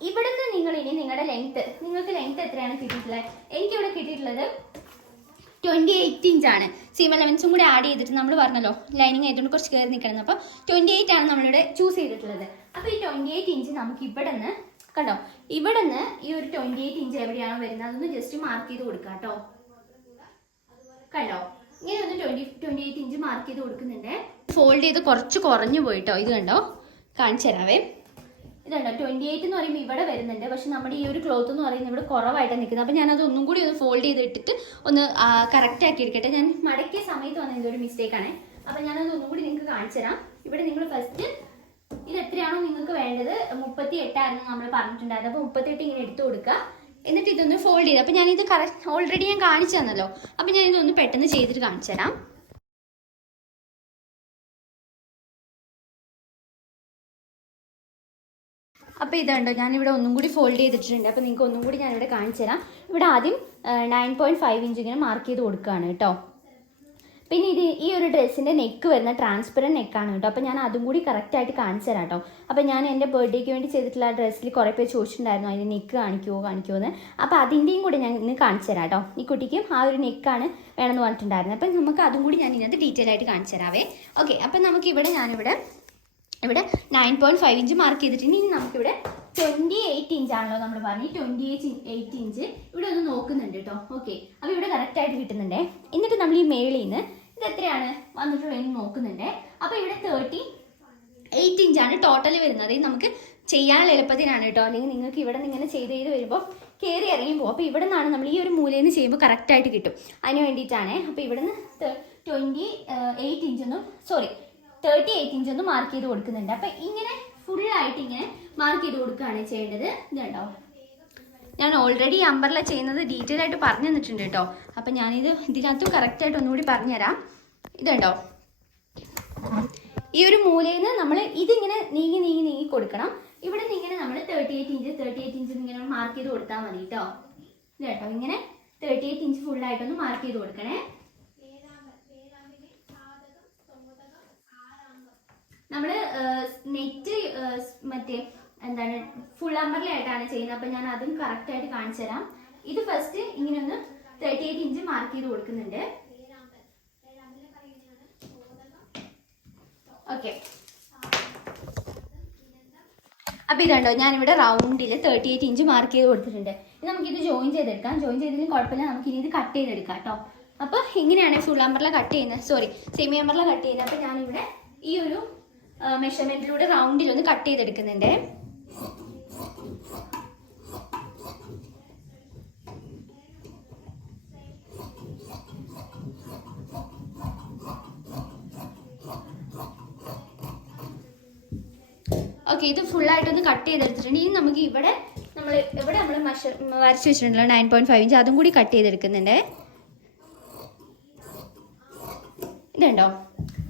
ഇവിടുന്ന് നിങ്ങൾ ഇനി നിങ്ങളുടെ നിങ്ങൾക്ക് ലെങ്ത് എത്രയാണ് കിട്ടിയിട്ടുള്ളത്? എനിക്കിവിടെ കിട്ടിയിട്ടുള്ളത് 28 ഇഞ്ചാണ്. സീം എലമെൻസും കൂടി ആഡ് ചെയ്തിട്ട് നമ്മൾ പറഞ്ഞല്ലോ ലൈനിങ് ആയതുകൊണ്ട് കുറച്ച് കയറി നിൽക്കണം. അപ്പോൾ 28 ആണ് നമ്മളിവിടെ ചൂസ് ചെയ്തിട്ടുള്ളത്. അപ്പോൾ ഈ 28 ഇഞ്ച് നമുക്ക് ഇവിടെ നിന്ന് കണ്ടോ, ഇവിടെ നിന്ന് ഈ ഒരു 28 ഇഞ്ച് എവിടെയാണോ വരുന്നത് അതൊന്ന് ജസ്റ്റ് മാർക്ക് ചെയ്ത് കൊടുക്കാം കേട്ടോ. കണ്ടോ, ഇങ്ങനെ ഒന്ന് 28 ഇഞ്ച് മാർക്ക് ചെയ്ത് കൊടുക്കുന്നുണ്ട്. ഫോൾഡ് ചെയ്ത് കുറച്ച് കുറഞ്ഞു പോയിട്ടോ. ഇത് കണ്ടോ, കാണിച്ചു തരാവേ. ഇതുണ്ടോ 28 എന്ന് പറയുമ്പോൾ ഇവിടെ വരുന്നുണ്ട്, പക്ഷെ നമ്മുടെ ഈ ഒരു ക്ലോത്ത് എന്ന് പറയുന്നത് ഇവിടെ കുറവായിട്ടാണ് നിൽക്കുന്നത്. അപ്പോൾ ഞാനത് ഒന്നും കൂടി ഒന്ന് ഫോൾഡ് ചെയ്തിട്ടിട്ട് ഒന്ന് കറക്റ്റ് ആക്കി എടുക്കട്ടെ. ഞാൻ മടക്കിയ സമയത്ത് വന്ന ഇതൊരു മിസ്റ്റേക്കാണ്. അപ്പോൾ ഞാനത് ഒന്നും കൂടി നിങ്ങൾക്ക് കാണിച്ചു തരാം. ഇവിടെ നിങ്ങൾ ഫസ്റ്റ് ഇത് എത്രയാണോ നിങ്ങൾക്ക് വേണ്ടത്, 38 ആയിരുന്നു നമ്മൾ പറഞ്ഞിട്ടുണ്ടായത്. അപ്പോൾ 38 ഇങ്ങനെ എടുത്തു കൊടുക്കുക, എന്നിട്ട് ഇതൊന്ന് ഫോൾഡ് ചെയ്ത്. അപ്പോൾ ഞാനിത് കറക്റ്റ് ഓൾറെഡി ഞാൻ കാണിച്ചു തന്നല്ലോ. അപ്പോൾ ഞാനിതൊന്ന് പെട്ടെന്ന് ചെയ്തിട്ട് കാണിച്ചു തരാം. അപ്പോൾ ഇതുണ്ടോ ഞാനിവിടെ ഒന്നും കൂടി ഫോൾഡ് ചെയ്തിട്ടുണ്ട്. അപ്പോൾ നിങ്ങൾക്ക് ഒന്നും കൂടി ഞാനിവിടെ കാണിച്ചു തരാം. ഇവിടെ ആദ്യം 9.5 ഇഞ്ച് ഇങ്ങനെ മാർക്ക് ചെയ്ത് കൊടുക്കുകയാണ് കേട്ടോ. പിന്നെ ഇത് ഈ ഒരു ഡ്രസ്സിൻ്റെ നെക്ക് വരുന്ന ട്രാൻസ്പെറൻറ്റ് നെക്കാണ് കേട്ടോ. അപ്പോൾ ഞാൻ അതും കൂടി കറക്റ്റായിട്ട് കാണിച്ചു തരാം കേട്ടോ. അപ്പോൾ ഞാൻ എൻ്റെ ബർത്ത്ഡേക്ക് വേണ്ടി ചെയ്തിട്ടുള്ള ഡ്രസ്സിൽ കുറേ പേര് ചോദിച്ചിട്ടുണ്ടായിരുന്നു അതിൻ്റെ നെക്ക് കാണിക്കുമോ എന്ന്. അപ്പോൾ അതിൻ്റെയും കൂടി ഞാൻ ഇന്ന് കാണിച്ചു തരാം കേട്ടോ. ഈ കുട്ടിക്കും ആ ഒരു നെക്കാണ് വേണമെന്ന് പറഞ്ഞിട്ടുണ്ടായിരുന്നത്. അപ്പം നമുക്ക് അതും കൂടി ഞാൻ ഇതിനകത്ത് ഡീറ്റെയിൽ ആയിട്ട് കാണിച്ചു തരാവേ. ഓക്കെ, അപ്പം നമുക്കിവിടെ ഞാനിവിടെ 9.5 ഇഞ്ച് മാർക്ക് ചെയ്തിട്ടുണ്ട്. ഇനി നമുക്കിവിടെ 28 ഇഞ്ചാണല്ലോ നമ്മൾ പറഞ്ഞു. 28 ഇഞ്ച് ഇവിടെ ഒന്ന് നോക്കുന്നുണ്ട് കേട്ടോ. ഓക്കെ, അപ്പോൾ ഇവിടെ കറക്റ്റായിട്ട് കിട്ടുന്നുണ്ടേ. എന്നിട്ട് നമ്മൾ ഈ മേളിൽ നിന്ന് ഇത് എത്രയാണ് വന്നിട്ടുള്ളതെന്ന് നോക്കുന്നുണ്ട്. അപ്പോൾ ഇവിടെ 38 ഇഞ്ചാണ് ടോട്ടൽ വരുന്നത്. ഇത് നമുക്ക് ചെയ്യാനുള്ള എളുപ്പത്തിനാണ് കേട്ടോ. അല്ലെങ്കിൽ നിങ്ങൾക്ക് ഇവിടെ നിന്ന് ഇങ്ങനെ ചെയ്ത് വരുമ്പോൾ കയറി ഇറങ്ങി പോകും. അപ്പോൾ ഇവിടെ നിന്നാണ് നമ്മൾ ഈ ഒരു മൂലയിൽ നിന്ന് ചെയ്യുമ്പോൾ കറക്റ്റായിട്ട് കിട്ടും. അതിന് വേണ്ടിയിട്ടാണ്. അപ്പോൾ ഇവിടെ നിന്ന് 38 ഇഞ്ചൊന്ന് മാർക്ക് ചെയ്ത് കൊടുക്കുന്നുണ്ട്. അപ്പം ഇങ്ങനെ ഫുള്ളായിട്ട് ഇങ്ങനെ മാർക്ക് ചെയ്ത് കൊടുക്കുകയാണ് ചെയ്യേണ്ടത്. ഇതുണ്ടോ, ഞാൻ ഓൾറെഡി അമ്പർല ചെയ്യുന്നത് ഡീറ്റെയിൽ ആയിട്ട് പറഞ്ഞു തന്നിട്ടുണ്ട് കേട്ടോ. അപ്പം ഞാനിത് ഇതിനകത്തും കറക്റ്റായിട്ട് ഒന്നുകൂടി പറഞ്ഞുതരാം. ഇതുണ്ടോ, ഈ ഒരു മൂലയിൽ നിന്ന് നമ്മൾ ഇതിങ്ങനെ നീങ്ങി കൊടുക്കണം. ഇവിടെ നിന്ന് ഇങ്ങനെ നമ്മൾ 38 ഇഞ്ച് ഇങ്ങനെ മാർക്ക് ചെയ്ത് കൊടുത്താൽ മതി കേട്ടോ. ഇത് കേട്ടോ, ഇങ്ങനെ 38 ഇഞ്ച് ഫുള്ളായിട്ടൊന്ന് മാർക്ക് ചെയ്ത് കൊടുക്കണേ. നമ്മൾ നെറ്റ് മറ്റേ എന്താണ് ഫുൾ അമ്പർലയായിട്ടാണ് ചെയ്യുന്നത്. അപ്പം ഞാൻ അതും കറക്റ്റായിട്ട് കാണിച്ചു തരാം. ഇത് ഫസ്റ്റ് ഇങ്ങനെ ഒന്ന് 38 ഇഞ്ച് മാർക്ക് ചെയ്ത് കൊടുക്കുന്നുണ്ട്. ഓക്കെ, അപ്പോൾ ഇതുണ്ടോ ഞാനിവിടെ റൗണ്ടിൽ 38 ഇഞ്ച് മാർക്ക് ചെയ്ത് കൊടുത്തിട്ടുണ്ട്. ഇനി നമുക്കിത് ജോയിൻ ചെയ്തെടുക്കാം. ജോയിൻ ചെയ്തതിലും കുഴപ്പമില്ല, നമുക്കിനി ഇത് കട്ട് ചെയ്തെടുക്കാം കേട്ടോ. അപ്പോൾ ഇങ്ങനെയാണ് ഫുൾ അമ്പർല കട്ട് ചെയ്യുന്നത്, സെമി അമ്പർല കട്ട് ചെയ്യുന്നത്. അപ്പോൾ ഞാനിവിടെ ഈ ഒരു മെഷർമെന്റിലൂടെ റൗണ്ടിലൊന്ന് കട്ട് ചെയ്തെടുക്കുന്നുണ്ട്. ഓക്കെ, ഇത് ഫുള്ളായിട്ടൊന്ന് കട്ട് ചെയ്തെടുത്തിട്ടുണ്ട്. ഇനി നമുക്ക് ഇവിടെ നമ്മൾ നമ്മൾ ഇവിടെ നമ്മൾ വരച്ച് വെച്ചിട്ടുണ്ടല്ലോ 9.5 ഇഞ്ച്, അതും കൂടി കട്ട് ചെയ്തെടുക്കുന്നുണ്ട്. ഇതുണ്ടോ?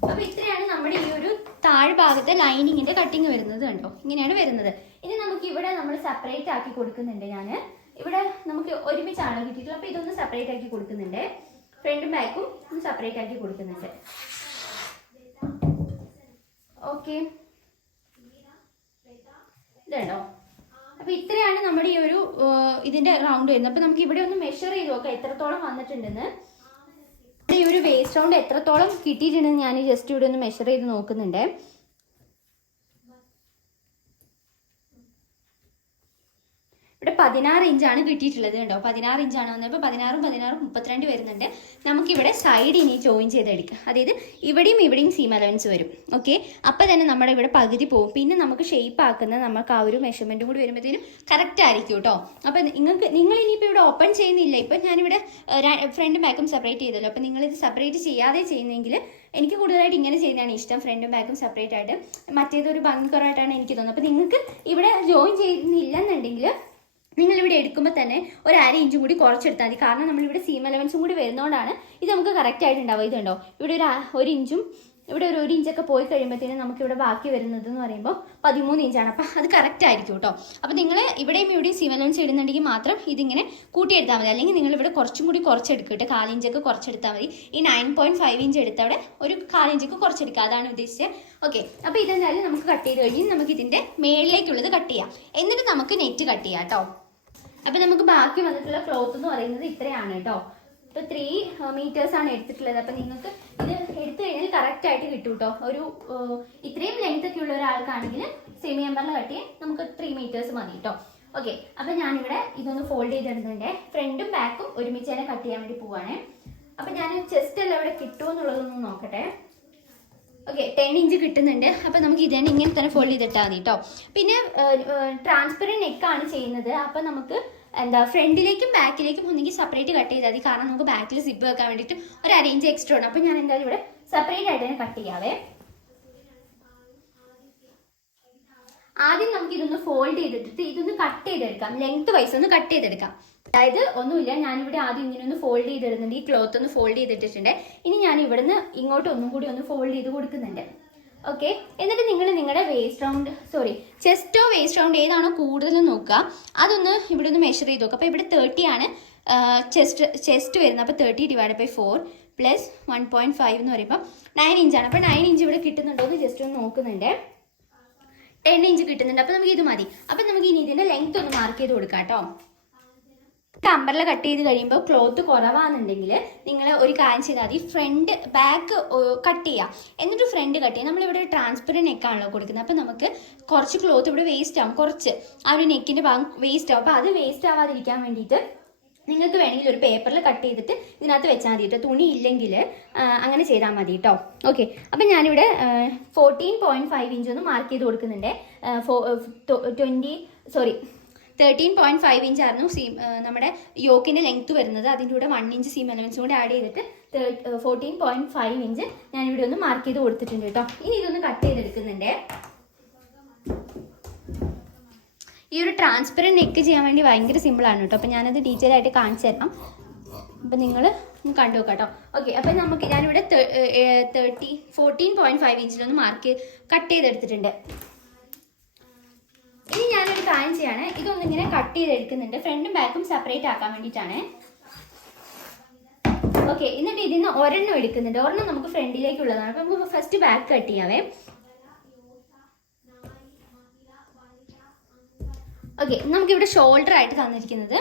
അപ്പോൾ ഇത്രയാണ് നമ്മുടെ ഈ ഒരു താഴ്ഭാഗത്തെ ലൈനിങ്ങിന്റെ കട്ടിങ് വരുന്നത്. കണ്ടോ, ഇങ്ങനെയാണ് വരുന്നത്. ഇനി നമുക്ക് ഇവിടെ നമ്മൾ സെപ്പറേറ്റ് ആക്കി കൊടുക്കുന്നുണ്ട്. ഞാൻ ഇവിടെ നമുക്ക് ഒരുമിച്ചാണ് കിട്ടിയിട്ടുള്ളത്, അപ്പോൾ ഇതൊന്ന് സെപ്പറേറ്റ് ആക്കി കൊടുക്കുന്നുണ്ട്. ഫ്രണ്ടും ബാക്കും ഒന്ന് സെപ്പറേറ്റ് ആക്കി കൊടുക്കുന്നുണ്ട്. ഓക്കെ, ഇതുണ്ടോ? അപ്പോൾ ഇത്രയാണ് നമ്മുടെ ഈ ഒരു ഇതിന്റെ റൗണ്ട് വരുന്നത്. അപ്പോൾ നമുക്ക് ഇവിടെ ഒന്ന് മെഷർ ചെയ്ത് നോക്കാം എത്രത്തോളം വന്നിട്ടുണ്ടെന്ന്. ഈ ഒരു വേസ്റ്റ് റൗണ്ട് എത്രത്തോളം കിട്ടിയിട്ടുണ്ടെന്ന് ഞാൻ ജസ്റ്റ് ഇവിടെ ഒന്ന് മെഷർ ചെയ്ത് നോക്കുന്നുണ്ട്. ഇവിടെ 16 ഇഞ്ചാണ് കിട്ടിയിട്ടുള്ളത്. കണ്ടോ, 16 ഇഞ്ചാണ് വന്നപ്പോൾ 16 32 വരുന്നുണ്ട്. നമുക്കിവിടെ സൈഡ് ഇനി ജോയിൻ ചെയ്തെടുക്കാം. അതായത് ഇവിടെയും സീം അലവൻസ് വരും. ഓക്കെ, അപ്പോൾ തന്നെ നമ്മുടെ ഇവിടെ പകുതി പോകും. പിന്നെ നമുക്ക് ഷേപ്പ് ആക്കുന്നത് നമുക്ക് ആ ഒരു മെഷർമെൻറ്റും കൂടി വരുമ്പോഴത്തേനും കറക്റ്റ് ആയിരിക്കും കേട്ടോ. അപ്പോൾ നിങ്ങൾ ഇനിയിപ്പോൾ ഇവിടെ ഓപ്പൺ ചെയ്യുന്നില്ല. ഇപ്പം ഞാനിവിടെ ഫ്രണ്ടും ബാക്കും സെപ്പറേറ്റ് ചെയ്തല്ലോ. അപ്പോൾ നിങ്ങളിത് സെപ്പറേറ്റ് ചെയ്യാതെ ചെയ്യുന്നെങ്കിൽ, എനിക്ക് കൂടുതലായിട്ട് ഇങ്ങനെ ചെയ്യുന്നതാണ് ഇഷ്ടം, ഫ്രണ്ടും ബാക്കും സെപ്പറേറ്റ് ആയിട്ട്. മറ്റേതൊരു ഭംഗി കുറവായിട്ടാണ് എനിക്ക് തോന്നുന്നത്. അപ്പോൾ നിങ്ങൾക്ക് ഇവിടെ ജോയിൻ ചെയ്യുന്നില്ലെന്നുണ്ടെങ്കിൽ നിങ്ങളിവിടെ എടുക്കുമ്പോൾ തന്നെ ഒരു 1/2 ഇഞ്ചും കൂടി കുറച്ചെടുത്താൽ മതി. കാരണം നമ്മളിവിടെ സീം അലവൻസും കൂടി വരുന്നതുകൊണ്ടാണ് ഇത് നമുക്ക് കറക്റ്റ് ആയിട്ട് ഉണ്ടാവുക. ഇതുണ്ടോ, ഇവിടെ ഒരു ഇഞ്ചും ഇവിടെ ഒരു 1 ഇഞ്ചൊക്കെ പോയി കഴിയുമ്പോഴത്തേനും നമുക്കിവിടെ ബാക്കി വരുന്നത് എന്ന് പറയുമ്പോൾ 13 ഇഞ്ചാണ്. അപ്പം അത് കറക്റ്റ് ആയിരിക്കും കേട്ടോ. അപ്പോൾ നിങ്ങൾ ഇവിടെയും സീം അലവൻസ് ഇടുന്നുണ്ടെങ്കിൽ മാത്രം ഇതിങ്ങനെ കൂട്ടിയെടുത്താൽ മതി. അല്ലെങ്കിൽ നിങ്ങളിവിടെ കുറച്ചും കൂടി കുറച്ചെടുക്കട്ടെ, 1/4 ഇഞ്ചൊക്കെ കുറച്ചെടുത്താൽ മതി. ഈ 9.5 ഇഞ്ച് എടുത്ത് അവിടെ ഒരു 1/4 ഇഞ്ചൊക്കെ കുറച്ചെടുക്കുക, അതാണ് ഉദ്ദേശിച്ചത്. ഓക്കെ, അപ്പോൾ ഇതെന്തായാലും നമുക്ക് കട്ട് ചെയ്ത് കഴിഞ്ഞ് നമുക്ക് ഇതിൻ്റെ മേളിലേക്കുള്ളത് കട്ട് ചെയ്യാം. എന്നിട്ട് നമുക്ക് നെറ്റ് കട്ട് ചെയ്യാം കേട്ടോ. അപ്പോൾ നമുക്ക് ബാക്കി വന്നിട്ടുള്ള ക്ലോത്ത് എന്ന് പറയുന്നത് ഇത്രയാണ് കേട്ടോ. ഇപ്പോൾ 3 മീറ്റേഴ്സാണ് എടുത്തിട്ടുള്ളത്. അപ്പം നിങ്ങൾക്ക് ഇത് എടുത്തു കഴിഞ്ഞാൽ കറക്റ്റ് ആയിട്ട് കിട്ടും കേട്ടോ. ഒരു ഇത്രയും ലെങ്ത് ഒക്കെ ഉള്ള ഒരാൾക്കാണെങ്കിൽ സെമി എംബറിൽ കട്ട് ചെയ്യാൻ നമുക്ക് 3 മീറ്റേഴ്സ് മതി കേട്ടോ. ഓക്കെ, അപ്പം ഞാനിവിടെ ഇതൊന്ന് ഫോൾഡ് ചെയ്തിടുന്നുണ്ട്. ഫ്രണ്ടും ബാക്കും ഒരുമിച്ച് തന്നെ കട്ട് ചെയ്യാൻ വേണ്ടി പോവാണ്. അപ്പം ഞാൻ ചെസ്റ്റ് എല്ലാം ഇവിടെ കിട്ടുമോ എന്നുള്ളതൊന്ന് നോക്കട്ടെ. ഓക്കെ, 10 ഇഞ്ച് കിട്ടുന്നുണ്ട്. അപ്പം നമുക്ക് ഇതന്നെ ഇങ്ങനെ തന്നെ ഫോൾഡ് ചെയ്തിട്ടാൽ മതി കേട്ടോ. പിന്നെ ട്രാൻസ്പെറൻറ്റ് നെക്കാണ് ചെയ്യുന്നത്. അപ്പം നമുക്ക് ഫ്രണ്ടിലേക്കും ബാക്കിലേക്കും ഒന്നെങ്കിൽ സെപ്പറേറ്റ് കട്ട് ചെയ്താൽ മതി. കാരണം നമുക്ക് ബാക്കിൽ സിബ് വെക്കാൻ വേണ്ടിയിട്ട് ഒരു 1/2 ഇഞ്ച് എക്സ്ട്രാ ആണ്. അപ്പം ഞാൻ എന്തായാലും ഇവിടെ സെപ്പറേറ്റ് ആയിട്ട് തന്നെ കട്ട് ചെയ്യാവേ. ആദ്യം നമുക്ക് ഇതൊന്ന് ഫോൾഡ് ചെയ്തിട്ട് ഇതൊന്ന് കട്ട് ചെയ്തെടുക്കാം. ലെങ്ത് വൈസ് ഒന്ന് കട്ട് ചെയ്തെടുക്കാം. അതായത് ഒന്നുമില്ല, ഞാനിവിടെ ആദ്യം ഇങ്ങനെ ഒന്ന് ഫോൾഡ് ചെയ്തിടുന്നുണ്ട്. ഈ ക്ലോത്ത് ഒന്ന് ഫോൾഡ് ചെയ്തിട്ടിട്ടുണ്ട്. ഇനി ഞാൻ ഇവിടുന്ന് ഇങ്ങോട്ട് ഒന്നും കൂടി ഒന്ന് ഫോൾഡ് ചെയ്ത് കൊടുക്കുന്നുണ്ട്. ഓക്കെ, എന്നിട്ട് നിങ്ങൾ നിങ്ങളുടെ ചെസ്റ്റോ വേസ്റ്റ് റൗണ്ട് ഏതാണോ കൂടുതൽ നോക്കുക, അതൊന്ന് ഇവിടെ ഒന്ന് മെഷർ ചെയ്ത് നോക്കുക. അപ്പോൾ ഇവിടെ 30 ആണ് ചെസ്റ്റ് വരുന്നത്. അപ്പോൾ 30/4 പ്ലസ് 1.5 എന്ന് പറയുമ്പോൾ 9 ഇഞ്ചാണ്. അപ്പോൾ 9 ഇഞ്ച് ഇവിടെ കിട്ടുന്നുണ്ടോ എന്ന് ജസ്റ്റ് ഒന്ന് നോക്കുന്നുണ്ട്. 10 ഇഞ്ച് കിട്ടുന്നുണ്ട്. അപ്പോൾ നമുക്ക് ഇത് മതി. അപ്പം നമുക്ക് ഇനി ഇതിൻ്റെ ലെങ്ത് ഒന്ന് മാർക്ക് ചെയ്ത് കൊടുക്കാം കേട്ടോ. അമ്പർല കട്ട് ചെയ്ത് കഴിയുമ്പോൾ ക്ലോത്ത് കുറവാണെന്നുണ്ടെങ്കിൽ നിങ്ങൾ ഒരു കാര്യം ചെയ്താൽ മതി, ഫ്രണ്ട് ബാക്ക് കട്ട് ചെയ്യുക, എന്നിട്ട് ഫ്രണ്ട് കട്ട് ചെയ്യുക. നമ്മളിവിടെ ട്രാൻസ്പെറൻറ്റ് നെക്കാണല്ലോ കൊടുക്കുന്നത്. അപ്പോൾ നമുക്ക് കുറച്ച് ക്ലോത്ത് ഇവിടെ വേസ്റ്റ് ആവും, കുറച്ച് ആ ഒരു നെക്കിൻ്റെ ഭാഗം വേസ്റ്റ് ആവും. അപ്പോൾ അത് വേസ്റ്റ് ആവാതിരിക്കാൻ വേണ്ടിയിട്ട് നിങ്ങൾക്ക് വേണമെങ്കിൽ ഒരു പേപ്പറിൽ കട്ട് ചെയ്തിട്ട് ഇതിനകത്ത് വെച്ചാൽ മതി കേട്ടോ. തുണി ഇല്ലെങ്കിൽ അങ്ങനെ ചെയ്താൽ മതി കേട്ടോ. ഓക്കെ, അപ്പം ഞാനിവിടെ 14.5 ഇഞ്ച് ഒന്ന് മാർക്ക് ചെയ്ത് കൊടുക്കുന്നുണ്ട്. 13.5 ഇഞ്ച് ആയിരുന്നു നമ്മുടെ യോക്കിൻ്റെ ലെങ്ത്ത് വരുന്നത്. അതിൻ്റെ കൂടെ 1 ഇഞ്ച് സീം അലവൻസും കൂടെ ആഡ് ചെയ്തിട്ട് 14.5 ഇഞ്ച് ഞാനിവിടെ ഒന്ന് മാർക്ക് ചെയ്ത് കൊടുത്തിട്ടുണ്ട് കേട്ടോ. ഇനി ഇതൊന്ന് കട്ട് ചെയ്തെടുക്കുന്നുണ്ട്. ഈ ഒരു ട്രാൻസ്പെറൻറ്റ് നെക്ക് ചെയ്യാൻ വേണ്ടി ഭയങ്കര സിമ്പിളാണ് കേട്ടോ. അപ്പോൾ ഞാനത് ഡീറ്റെയിൽ ആയിട്ട് കാണിച്ചു തരാം. അപ്പം നിങ്ങൾ കണ്ടു നോക്കാം കേട്ടോ. ഓക്കെ, അപ്പം ഞാനിവിടെ 14.5 ഇഞ്ചിലൊന്ന് കട്ട് ചെയ്തെടുത്തിട്ടുണ്ട്. ഇനി ഞാനൊരു കാര്യം ചെയ്യാണ്, ഇതൊന്നിങ്ങനെ കട്ട് ചെയ്തെടുക്കുന്നുണ്ട്. ഫ്രണ്ടും ബാക്കും സെപ്പറേറ്റ് ആക്കാൻ വേണ്ടിയിട്ടാണ്. ഓക്കെ, എന്നിട്ട് ഇതിന് ഒരെണ്ണം എടുക്കുന്നുണ്ട്. ഒരെണ്ണം നമുക്ക് ഫ്രണ്ടിലേക്കുള്ളതാണ്. അപ്പം നമുക്ക് ഫസ്റ്റ് ബാക്ക് കട്ട് ചെയ്യാവേ. ഓക്കെ, നമുക്കിവിടെ ഷോൾഡർ ആയിട്ട് തന്നിരിക്കുന്നത്,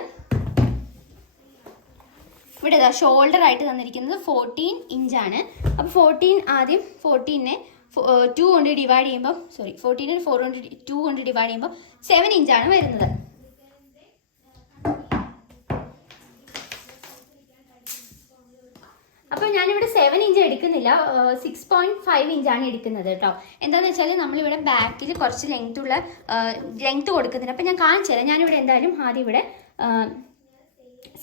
ഇവിടെ ഷോൾഡർ ആയിട്ട് തന്നിരിക്കുന്നത് 14 ഇഞ്ചാണ്. അപ്പോൾ 14 ആദ്യം 14നെ 2 കൊണ്ട് ഡിവൈഡ് ചെയ്യുമ്പോൾ 14നെ 4 കൊണ്ട് 2 കൊണ്ട് ഡിവൈഡ് ചെയ്യുമ്പോൾ 7 ഇഞ്ചാണ് വരുന്നത്. അപ്പോൾ ഞാനിവിടെ 7 ഇഞ്ച് എടുക്കുന്നില്ല, 6.5 ഇഞ്ചാണ് എടുക്കുന്നത് കേട്ടോ. എന്താണെന്ന് വെച്ചാൽ നമ്മളിവിടെ ബാക്കിൽ കുറച്ച് ലെങ്ത് കൊടുക്കുന്നുണ്ട്. അപ്പോൾ ഞാൻ കാണിച്ചു തരാം. ഞാനിവിടെ എന്തായാലും ആദ്യം ഇവിടെ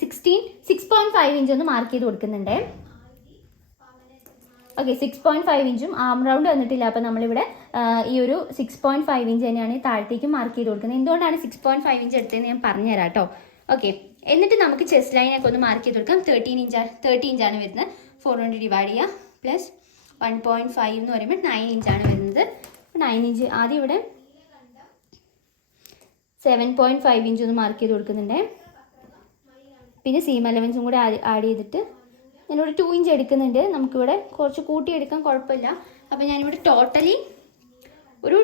6.5 ഇഞ്ച് ഒന്ന് മാർക്ക് ചെയ്ത് കൊടുക്കുന്നുണ്ട്. ഓക്കെ 6.5 ഇഞ്ചും ആം റൗണ്ട് വന്നിട്ടില്ല. അപ്പോൾ നമ്മളിവിടെ ഈ ഒരു 6.5 ഇഞ്ച് തന്നെയാണ് താഴത്തേക്ക് മാർക്ക് ചെയ്ത് കൊടുക്കുന്നത്. എന്തുകൊണ്ടാണ് 6.5 ഇഞ്ച് എടുത്തതെന്ന് ഞാൻ പറഞ്ഞുതരാം കേട്ടോ. ഓക്കെ, എന്നിട്ട് നമുക്ക് ചെസ്റ്റ് ലൈനൊക്കെ ഒന്ന് മാർക്ക് ചെയ്ത് കൊടുക്കാം. 30 ഇഞ്ചാണ് വരുന്നത്. 4 കൊണ്ട് ഡിവൈഡ് ചെയ്യുക പ്ലസ് 1.5 എന്ന് പറയുമ്പോൾ 9 ഇഞ്ചാണ് വരുന്നത്. 9 ഇഞ്ച് ആദ്യം ഇവിടെ 7.5 ഇഞ്ച് ഒന്ന് മാർക്ക് ചെയ്ത് കൊടുക്കുന്നുണ്ട്. പിന്നെ സീം അലവൻസും കൂടെ ആഡ് ചെയ്തിട്ട് ഞാനിവിടെ 2 ഇഞ്ച് എടുക്കുന്നുണ്ട്. നമുക്കിവിടെ കുറച്ച് കൂട്ടിയെടുക്കാം, കുഴപ്പമില്ല. അപ്പോൾ ഞാനിവിടെ ടോട്ടലി ഒരു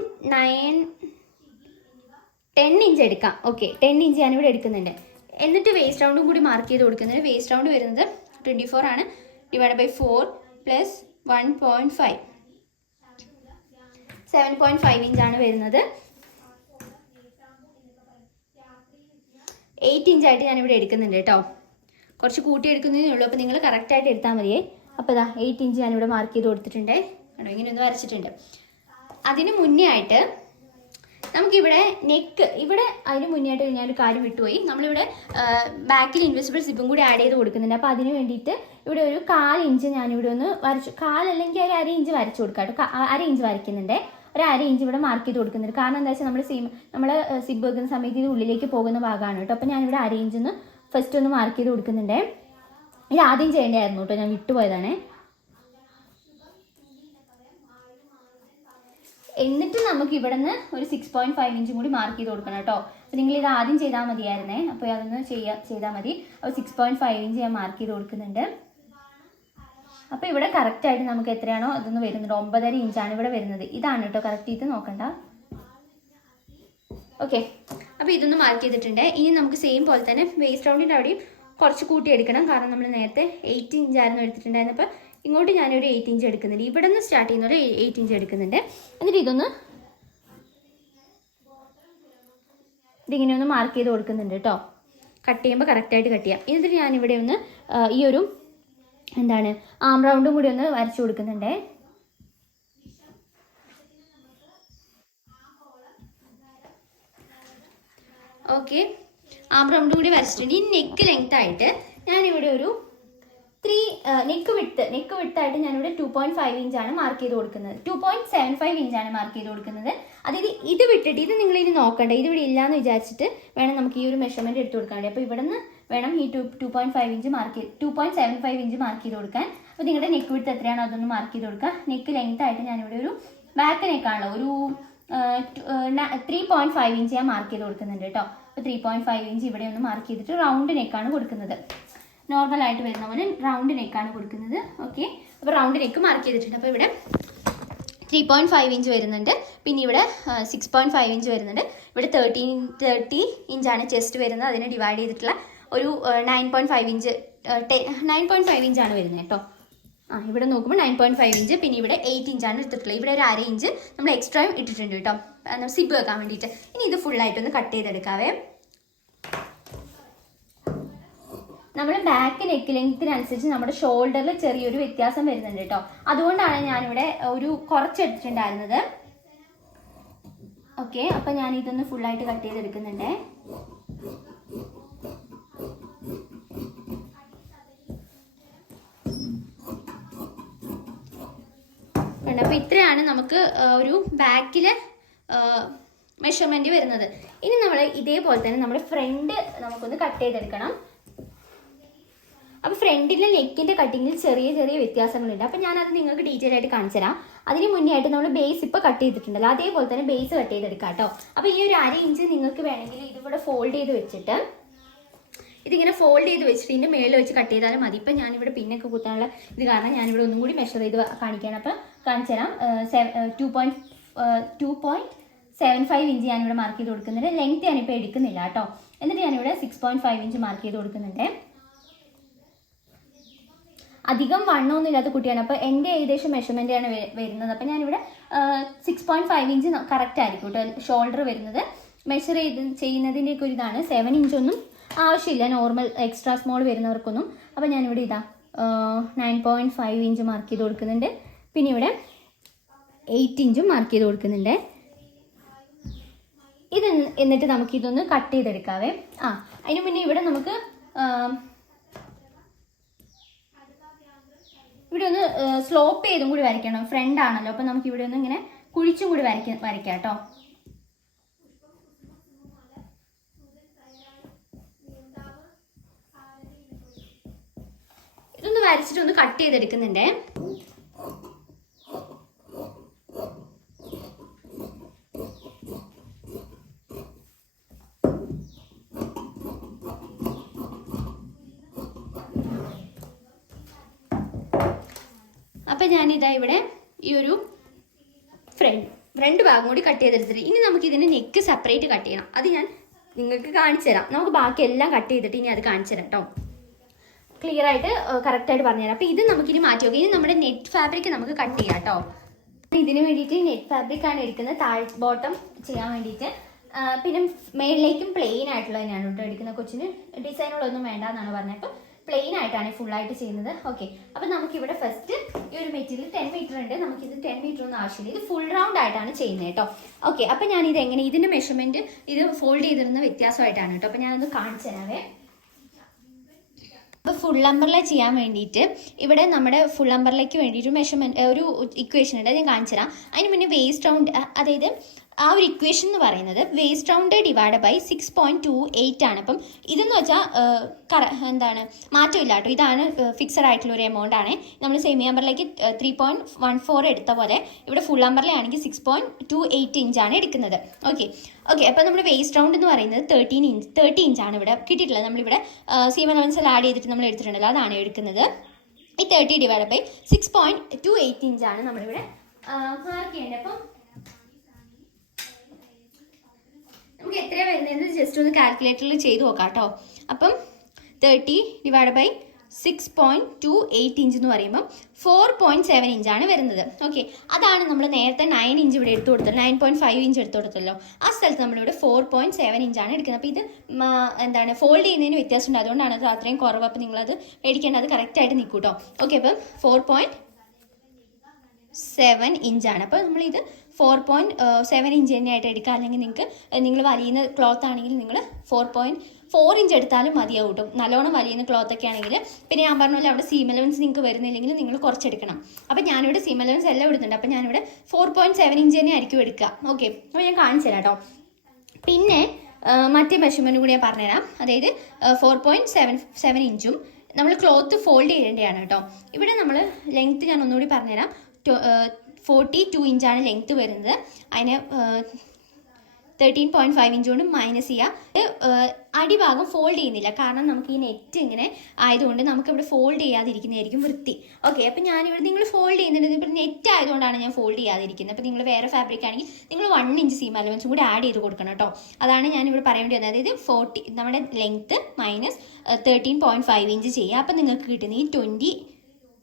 10 ഇഞ്ച് എടുക്കാം. ഓക്കെ, 10 ഇഞ്ച് ഞാനിവിടെ എടുക്കുന്നുണ്ട്. എന്നിട്ട് വേസ്റ്റ് റൗണ്ടും കൂടി മാർക്ക് ചെയ്ത് കൊടുക്കുന്നുണ്ട്. വേസ്റ്റ് റൗണ്ട് വരുന്നത് 24 ആണ്. ഡിവൈഡ് ബൈ 4 പ്ലസ് 1.5 7.5 ഇഞ്ചാണ് വരുന്നത്. 8 ഇഞ്ചായിട്ട് ഞാനിവിടെ എടുക്കുന്നുണ്ട് കേട്ടോ. കുറച്ച് കൂട്ടി എടുക്കുന്നതേ ഉള്ളൂ. അപ്പോൾ നിങ്ങൾ കറക്റ്റായിട്ട് എടുത്താൽ മതിയേ. അപ്പോൾ ഇതാ 8 ഇഞ്ച് ഞാനിവിടെ മാർക്ക് ചെയ്ത് കൊടുത്തിട്ടുണ്ട് കേട്ടോ. ഇങ്ങനെ ഒന്ന് വരച്ചിട്ടുണ്ട്. അതിന് മുന്നേ ആയിട്ട് നമുക്കിവിടെ നെക്ക്, ഇവിടെ അതിന് മുന്നേ ആയിട്ട് ഞാനൊരു കാര്യം വിട്ടുപോയി. നമ്മളിവിടെ ബാക്കിൽ ഇൻവിസിബിൾ സിബും കൂടി ആഡ് ചെയ്ത് കൊടുക്കുന്നുണ്ട്. അപ്പോൾ അതിന് വേണ്ടിയിട്ട് ഇവിടെ ഒരു 1/4 ഇഞ്ച് ഞാനിവിടെ ഒന്ന് വരച്ചു, 1/4 അല്ലെങ്കിൽ ഒരു 1/2 ഇഞ്ച് വരച്ചു കൊടുക്കാം കേട്ടോ. 1/2 ഇഞ്ച് വരയ്ക്കുന്നുണ്ട്. ഒരു 1/2 ഇഞ്ച് ഇവിടെ മാർക്ക് ചെയ്ത് കൊടുക്കുന്നുണ്ട്. കാരണം എന്താ വെച്ചാൽ നമ്മൾ സിബ് വെക്കുന്ന സമയത്ത് ഇത് ഉള്ളിലേക്ക് പോകുന്ന ഭാഗമാണ് കേട്ടോ. അപ്പോൾ ഞാനിവിടെ 1/2 ഇഞ്ച് ഒന്ന് ഫസ്റ്റ് ഒന്ന് മാർക്ക് ചെയ്ത് കൊടുക്കുന്നുണ്ട്. ഇത് ആദ്യം ചെയ്യേണ്ടതായിരുന്നു കേട്ടോ, ഞാൻ വിട്ടുപോയതാണ്. എന്നിട്ട് നമുക്ക് ഇവിടെ നിന്ന് ഒരു 6.5 ഇഞ്ചും കൂടി മാർക്ക് ചെയ്ത് കൊടുക്കണം കേട്ടോ. അപ്പോൾ നിങ്ങൾ ഇത് ആദ്യം ചെയ്താൽ മതിയായിരുന്നേ. അപ്പോൾ അതൊന്ന് ചെയ്താൽ മതി. അപ്പോൾ 6.5 ഇഞ്ച് ഞാൻ മാർക്ക് ചെയ്ത് കൊടുക്കുന്നുണ്ട്. അപ്പോൾ ഇവിടെ കറക്റ്റായിട്ട് നമുക്ക് എത്രയാണോ അതൊന്ന് വരുന്നുണ്ട്. 9.5 ഇഞ്ചാണ് ഇവിടെ വരുന്നത്. ഇതാണ് കേട്ടോ കറക്റ്റ്. ഇത് നോക്കണ്ട. ഓക്കെ, അപ്പോൾ ഇതൊന്ന് മാർക്ക് ചെയ്തിട്ടുണ്ട്. ഇനി നമുക്ക് സെയിം പോലെ തന്നെ വേസ്റ്റ് റൗണ്ടിൻ്റെ അവിടെയും കുറച്ച് കൂട്ടി എടുക്കണം. കാരണം നമ്മൾ നേരത്തെ 8 ഇഞ്ചായിരുന്നു എടുത്തിട്ടുണ്ടായിരുന്നു. അപ്പോൾ ഇങ്ങോട്ട് ഞാനൊരു 8 ഇഞ്ച് എടുക്കുന്നുണ്ട്. ഇവിടെ നിന്ന് സ്റ്റാർട്ട് ചെയ്യുന്നൊരു 8 ഇഞ്ച് എടുക്കുന്നുണ്ട്. എന്നിട്ട് ഇതിങ്ങനെ ഒന്ന് മാർക്ക് ചെയ്ത് കൊടുക്കുന്നുണ്ട് കേട്ടോ. കട്ട് ചെയ്യുമ്പോൾ കറക്റ്റായിട്ട് കട്ട് ചെയ്യാം. എന്നിട്ട് ഞാനിവിടെ ഒന്ന് ഈ ഒരു ആം റൗണ്ടും കൂടി ഒന്ന് വരച്ചു കൊടുക്കുന്നുണ്ട്. ഓക്കെ, ആം റൗണ്ടും കൂടി വരച്ചിട്ടുണ്ട്. ഈ നെക്ക് ലെങ്ത് ആയിട്ട് ഞാനിവിടെ ഒരു നെക്ക് വിട്ടായിട്ട് ഞാനിവിടെ 2.5 ഇഞ്ചാണ് മാർക്ക് ചെയ്ത് കൊടുക്കുന്നത്. 2.75 ഇഞ്ചാണ് മാർക്ക് ചെയ്ത് കൊടുക്കുന്നത്. അതായത് ഇത് വിട്ടിട്ട് ഇത് നിങ്ങളിത് നോക്കണ്ട, ഇത് ഇവിടെ ഇല്ലയെന്ന് വിചാരിച്ചിട്ട് വേണം നമുക്ക് ഈ ഒരു മെഷർമെൻറ്റ് എടുത്ത് കൊടുക്കാൻ വേണ്ടി. അപ്പോൾ ഇവിടെ നിന്ന് വേണം ഈ 2.75 ഇഞ്ച് മാർക്ക് 2.75 ഇഞ്ച് മാർക്ക് ചെയ്ത് കൊടുക്കാൻ. അപ്പോൾ നിങ്ങളുടെ നെക്ക് വിട്ട് എത്രയാണോ അതൊന്ന് മാർക്ക് ചെയ്ത് കൊടുക്കുക. നെക്ക് ലെങ്ത് ആയിട്ട് ഞാനിവിടെ ഒരു ബാക്ക് നെക്കാണല്ലോ ഒരു 3.5 ഇഞ്ച് ഞാൻ മാർക്ക് ചെയ്ത് കൊടുക്കുന്നുണ്ട് കേട്ടോ. അപ്പോൾ 3.5 ഇഞ്ച് ഇവിടെ ഒന്ന് മാർക്ക് ചെയ്തിട്ട് റൗണ്ട് നെക്കാണ് കൊടുക്കുന്നത്. നോർമലായിട്ട് വരുന്ന പോലെ റൗണ്ട് നെക്കാണ് കൊടുക്കുന്നത്. ഓക്കെ, അപ്പോൾ റൗണ്ട് നെക്ക് മാർക്ക് ചെയ്തിട്ടുണ്ട്. അപ്പോൾ ഇവിടെ 3.5 ഇഞ്ച് വരുന്നുണ്ട്. പിന്നെ ഇവിടെ 6.5 ഇഞ്ച് വരുന്നുണ്ട്. ഇവിടെ 30 ഇഞ്ചാണ് ചെസ്റ്റ് വരുന്നത്. അതിനെ ഡിവൈഡ് ചെയ്തിട്ടുള്ള ഒരു 9.5 ഇഞ്ച് 9.5 ഇഞ്ചാണ് വരുന്നത് കേട്ടോ. ഇവിടെ നോക്കുമ്പോൾ 9.5 ഇഞ്ച്. പിന്നെ ഇവിടെ 8 ഇഞ്ചാണ് എടുത്തിട്ടുള്ളത്. ഇവിടെ ഒരു 1/2 ഇഞ്ച് നമ്മൾ എക്സ്ട്രായും ഇട്ടിട്ടുണ്ട് കേട്ടോ, സിബ് വെക്കാൻ വേണ്ടിയിട്ട്. ഇനി ഇത് ഫുള്ളായിട്ടൊന്ന് കട്ട് ചെയ്തെടുക്കാവേ. നമ്മൾ ബാക്ക് നെക്ക് ലെങ്ത്തിനനുസരിച്ച് നമ്മുടെ ഷോൾഡറിൽ ചെറിയൊരു വ്യത്യാസം വരുന്നുണ്ട് കേട്ടോ. അതുകൊണ്ടാണ് ഞാനിവിടെ ഒരു കുറച്ചെടുത്തിട്ടുണ്ടായിരുന്നത്. ഓക്കെ, അപ്പം ഞാൻ ഇതൊന്ന് ഫുള്ളായിട്ട് കട്ട് ചെയ്തെടുക്കുന്നുണ്ട്. അപ്പോൾ ഇത്രയാണ് നമുക്ക് ഒരു ബാക്കിലെ മെഷർമെൻറ്റ് വരുന്നത്. ഇനി നമ്മൾ ഇതേപോലെ തന്നെ നമ്മുടെ ഫ്രണ്ട് നമുക്കൊന്ന് കട്ട് ചെയ്തെടുക്കണം. അപ്പോൾ ഫ്രണ്ടിലെ നെക്കിൻ്റെ കട്ടിങ്ങിൽ ചെറിയ ചെറിയ വ്യത്യാസങ്ങളുണ്ട്. അപ്പോൾ ഞാനത് നിങ്ങൾക്ക് ഡീറ്റെയിൽ ആയിട്ട് കാണിച്ചു തരാം. അതിന് മുന്നേ ആയിട്ട് നമ്മൾ ബേസ് ഇപ്പോൾ കട്ട് ചെയ്തിട്ടുണ്ടല്ലോ, അതേപോലെ തന്നെ ബേസ് കട്ട് ചെയ്തെടുക്കാം കേട്ടോ. അപ്പോൾ ഈ ഒരു 1/2 ഇഞ്ച് നിങ്ങൾക്ക് വേണമെങ്കിൽ ഇതിവിടെ ഫോൾഡ് ചെയ്ത് വെച്ചിട്ട് ഇതിങ്ങനെ ഫോൾഡ് ചെയ്ത് വെച്ചിട്ട് ഇതിൻ്റെ മേളിൽ വെച്ച് കട്ട് ചെയ്താലും മതി. ഇപ്പം ഞാനിവിടെ പിന്നൊക്കെ കുത്താനുള്ള ഇത് കാരണം ഞാനിവിടെ ഒന്നും കൂടി മെഷർ ചെയ്ത് കാണിക്കുകയാണ്. അപ്പോൾ കാണിച്ചു തരാം. 2.75 ഇഞ്ച് ഞാനിവിടെ മാർക്ക് ചെയ്ത് കൊടുക്കുന്നുണ്ട്. ലെങ്ത് ഞാനിപ്പോൾ എടുക്കുന്നില്ല കേട്ടോ. എന്നിട്ട് ഞാനിവിടെ 6.5 ഇഞ്ച് മാർക്ക് ചെയ്ത് കൊടുക്കുന്നുണ്ട്. അധികം വണ്ണമൊന്നും ഇല്ലാത്ത കുട്ടിയാണ്. അപ്പോൾ എൻ്റെ ഏകദേശം മെഷർമെൻറ്റാണ് വരുന്നത്. അപ്പോൾ ഞാനിവിടെ 6.5 ഇഞ്ച് കറക്റ്റ് ആയിരിക്കും കേട്ടോ ഷോൾഡർ വരുന്നത്. മെഷർ ചെയ്യുന്നതിൻ്റെയൊക്കെ ഒരു ഇതാണ്. 7 ഇഞ്ചൊന്നും ആവശ്യമില്ല നോർമൽ എക്സ്ട്രാ സ്മോൾ വരുന്നവർക്കൊന്നും. അപ്പോൾ ഞാനിവിടെ 9.5 ഇഞ്ച് മാർക്ക് ചെയ്ത് കൊടുക്കുന്നുണ്ട്. പിന്നെ ഇവിടെ 8 ഇഞ്ചും മാർക്ക് ചെയ്ത് കൊടുക്കുന്നുണ്ട്. എന്നിട്ട് നമുക്കിതൊന്ന് കട്ട് ചെയ്തെടുക്കാവേ. അതിന് മുന്നേ ഇവിടെ നമുക്ക് ഇവിടെ ഒന്ന് സ്ലോപ്പ് ചെയ്തും കൂടി വരയ്ക്കണം. ഫ്രണ്ട് ആണല്ലോ, അപ്പം നമുക്ക് ഇവിടെ ഒന്ന് ഇങ്ങനെ കുഴിച്ചും കൂടി വരയ്ക്കാം കേട്ടോ. ഇതൊന്ന് വരച്ചിട്ട് ഒന്ന് കട്ട് ചെയ്തെടുക്കുന്നുണ്ടേ. അപ്പം ഞാനിതാ ഇവിടെ ഈ ഒരു ഫ്രണ്ട് ഭാഗം കൂടി കട്ട് ചെയ്തെടുത്തിട്ട് ഇനി നമുക്ക് ഇതിന് നെക്ക് സെപ്പറേറ്റ് കട്ട് ചെയ്യണം. അത് ഞാൻ നിങ്ങൾക്ക് കാണിച്ചു തരാം. നമുക്ക് ബാക്കി എല്ലാം കട്ട് ചെയ്തിട്ട് ഇനി അത് കാണിച്ചു തരാം കേട്ടോ. ക്ലിയർ ആയിട്ട് കറക്റ്റായിട്ട് പറഞ്ഞുതരാം. അപ്പം ഇത് നമുക്കിനി മാറ്റി നോക്കാം. ഇനി നമ്മുടെ നെറ്റ് ഫാബ്രിക് നമുക്ക് കട്ട് ചെയ്യാം കേട്ടോ. ഇതിന് വേണ്ടിയിട്ട് നെറ്റ് ഫാബ്രിക് ആണ് എടുക്കുന്നത്, ബോട്ടം ചെയ്യാൻ വേണ്ടിയിട്ട്. പിന്നെ മേളിലേക്കും പ്ലെയിൻ ആയിട്ടുള്ളതിനാണ് കേട്ടോ എടുക്കുന്നത്. കൊച്ചിന് ഡിസൈനുകളൊന്നും വേണ്ട എന്നാണ് പറഞ്ഞത്. അപ്പം പ്ലെയിൻ ആയിട്ടാണ് ഫുള്ളായിട്ട് ചെയ്യുന്നത്. ഓക്കെ, അപ്പം നമുക്കിവിടെ ഫസ്റ്റ് ഈ ഒരു മെറ്റീരിയൽ 10 മീറ്റർ ഉണ്ട്. നമുക്കിത് 10 മീറ്റർ ഒന്നും ആവശ്യമില്ല. ഇത് ഫുൾ റൗണ്ട് ആയിട്ടാണ് ചെയ്യുന്നത് കേട്ടോ. ഓക്കെ, അപ്പം ഞാനിത് എങ്ങനെ ഇതിൻ്റെ മെഷർമെൻറ്റ് ഇത് ഫോൾഡ് ചെയ്തിരുന്ന വ്യത്യാസമായിട്ടാണ് കേട്ടോ. അപ്പം ഞാനത് കാണിച്ചു തരാവേ. അപ്പോൾ ഫുൾ അമ്പർല ചെയ്യാൻ വേണ്ടിയിട്ട് ഇവിടെ നമ്മുടെ ഫുൾ അമ്പർലയ്ക്ക് വേണ്ടിയിട്ട് മെഷർമെൻറ്റ് ഒരു ഇക്വേഷൻ ഉണ്ട്, ഞാൻ കാണിച്ചു തരാം. അതിന് മുന്നേ വേസ്റ്റ് റൗണ്ട്, അതായത് ആ ഒരു ഇക്വേഷൻ എന്ന് പറയുന്നത് വേസ്റ്റ് റൗണ്ട് ഡിവൈഡ് ബൈ 6.28 ആണ്. അപ്പം ഇതെന്ന് വെച്ചാൽ എന്താണ് മാറ്റമില്ല കേട്ടോ. ഇതാണ് ഫിക്സഡ് ആയിട്ടുള്ള ഒരു എമൗണ്ട് ആണ്. നമ്മൾ സെമി അമ്പറിലേക്ക് 3.14 എടുത്ത പോലെ ഇവിടെ ഫുൾ അമ്പറിലാണെങ്കിൽ 6.28 ഇഞ്ചാണ് എടുക്കുന്നത്. ഓക്കെ, അപ്പോൾ നമ്മുടെ വേസ്റ്റ് റൗണ്ട് എന്ന് പറയുന്നത് 30 ഇഞ്ചാണ് ഇവിടെ കിട്ടിയിട്ടുള്ളത്. നമ്മളിവിടെ സീം അലവൻസ് ആഡ് ചെയ്തിട്ട് നമ്മൾ എടുത്തിട്ടുണ്ടല്ലോ, അതാണ് എടുക്കുന്നത്. ഈ 30 ഡിവൈഡ് ബൈ 6.28 ഇഞ്ചാണ് നമ്മളിവിടെ മാർക്ക് ചെയ്യേണ്ടത്. അപ്പം നമുക്ക് എത്രയാണ് വരുന്നതെന്ന് ജസ്റ്റ് ഒന്ന് കാൽക്കുലേറ്ററിൽ ചെയ്ത് നോക്കാം കേട്ടോ. അപ്പം 30 ഡിവൈഡ് ബൈ 6.28 ഇഞ്ച് എന്ന് പറയുമ്പോൾ 4.7 ഇഞ്ചാണ് വരുന്നത്. ഓക്കെ, അതാണ് നമ്മൾ നേരത്തെ 9 ഇഞ്ച് ഇവിടെ എടുത്തു കൊടുത്തല്ലോ, 9.5 ഇഞ്ച് എടുത്തു കൊടുത്തല്ലോ. ആ സ്ഥലത്ത് നമ്മളിവിടെ 4.7 ഇഞ്ചാണ് എടുക്കുന്നത്. അപ്പോൾ ഇത് എന്താണ് ഫോൾഡ് ചെയ്യുന്നതിന് വ്യത്യാസമുണ്ട്, അതുകൊണ്ടാണ് അത് അത്രയും കുറവ്. അപ്പോൾ നിങ്ങളത് മേടിക്കേണ്ടത് കറക്റ്റായിട്ട് നിൽക്കും കേട്ടോ. ഓക്കെ, അപ്പം 4.7 ഇഞ്ചാണ്. അപ്പോൾ നമ്മളിത് 4.7 ഇഞ്ച് തന്നെയായിട്ട് എടുക്കുക. അല്ലെങ്കിൽ നിങ്ങൾ വലിയുന്ന ക്ലോത്ത് ആണെങ്കിൽ നിങ്ങൾ 4.4 ഇഞ്ച് എടുത്താലും മതിയാവും കേട്ടോ. നല്ലോണം വലിയുന്ന ക്ലോത്തൊക്കെ ആണെങ്കിൽ. പിന്നെ ഞാൻ പറഞ്ഞ പോലെ അവിടെ സീം അലവൻസ് നിങ്ങൾക്ക് വരുന്നില്ലെങ്കിൽ നിങ്ങൾ കുറച്ചെടുക്കണം. അപ്പോൾ ഞാനിവിടെ സീം അലവൻസ് എല്ലാം ഇടുന്നുണ്ട്. അപ്പോൾ ഞാനിവിടെ 4.7 ഇഞ്ച് തന്നെ ആയിരിക്കും എടുക്കുക. ഓക്കെ, അപ്പോൾ ഞാൻ കാണിച്ചു തരാം കേട്ടോ. പിന്നെ മറ്റേ മെഷർമെൻറ്റ് കൂടി ഞാൻ പറഞ്ഞുതരാം. അതായത് 4.7 ഇഞ്ചും നമ്മൾ ക്ലോത്ത് ഫോൾഡ് ചെയ്യേണ്ടതാണ് കേട്ടോ. ഇവിടെ നമ്മൾ ലെങ്ത്ത് ഞാൻ ഒന്നുകൂടി പറഞ്ഞുതരാം. 42 ഇഞ്ചാണ് ലെങ്ത്ത് വരുന്നത്. അതിന് 13.5 ഇഞ്ച് കൊണ്ട് മൈനസ് ചെയ്യുക. അടിഭാഗം ഫോൾഡ് ചെയ്യുന്നില്ല, കാരണം നമുക്ക് ഈ നെറ്റ് ഇങ്ങനെ ആയതുകൊണ്ട് നമുക്കിവിടെ ഫോൾഡ് ചെയ്യാതിരിക്കുന്നതായിരിക്കും വൃത്തി. ഓക്കെ, അപ്പം ഞാനിവിടെ നിങ്ങൾ ഫോൾഡ് ചെയ്യുന്നുണ്ട്. ഇപ്പോൾ നെറ്റ് ആയതുകൊണ്ടാണ് ഞാൻ ഫോൾഡ് ചെയ്യാതിരിക്കുന്നത്. അപ്പോൾ നിങ്ങൾ വേറെ ഫാബ്രിക് ആണെങ്കിൽ നിങ്ങൾ 1 ഇഞ്ച് സീം അലവൻസും കൂടി ആഡ് ചെയ്ത് കൊടുക്കണം കേട്ടോ. അതാണ് ഞാനിവിടെ പറയാൻ വേണ്ടി വന്നത്. അതായത് 40 നമ്മുടെ ലെങ്ത്ത് മൈനസ് 13.5 ഇഞ്ച് ചെയ്യുക. അപ്പം നിങ്ങൾക്ക് കിട്ടുന്ന ഈ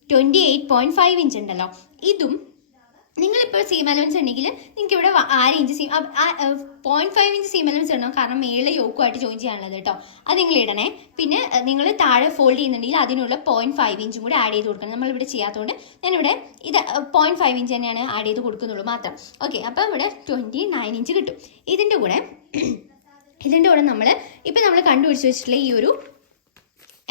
28.5 ഇഞ്ച് ഉണ്ടല്ലോ, ഇതും നിങ്ങളിപ്പോൾ സീം അലവൻസ് ഉണ്ടെങ്കിൽ നിങ്ങൾക്ക് ഇവിടെ 6 ഇഞ്ച് 0.5 ഇഞ്ച് സീം അലവൻസ് ഇടണം, കാരണം മേളിൽ യോക്കുമായിട്ട് ജോയിൻ ചെയ്യാനുള്ളത് കേട്ടോ. അത് നിങ്ങൾ ഇടണേ. പിന്നെ നിങ്ങൾ താഴെ ഫോൾഡ് ചെയ്യുന്നുണ്ടെങ്കിൽ അതിനുള്ള 0.5 ഇഞ്ചും കൂടി ആഡ് ചെയ്ത് കൊടുക്കണം. നമ്മളിവിടെ ചെയ്യാത്തതുകൊണ്ട് ഞാനിവിടെ ഇത് 0.5 ഇഞ്ച് തന്നെയാണ് ആഡ് ചെയ്ത് കൊടുക്കുന്നുള്ളൂ മാത്രം. ഓക്കെ, അപ്പോൾ ഇവിടെ 29 ഇഞ്ച് കിട്ടും. ഇതിൻ്റെ കൂടെ നമ്മൾ ഇപ്പം നമ്മൾ കണ്ടുപിടിച്ച് വെച്ചിട്ടുള്ള ഈ ഒരു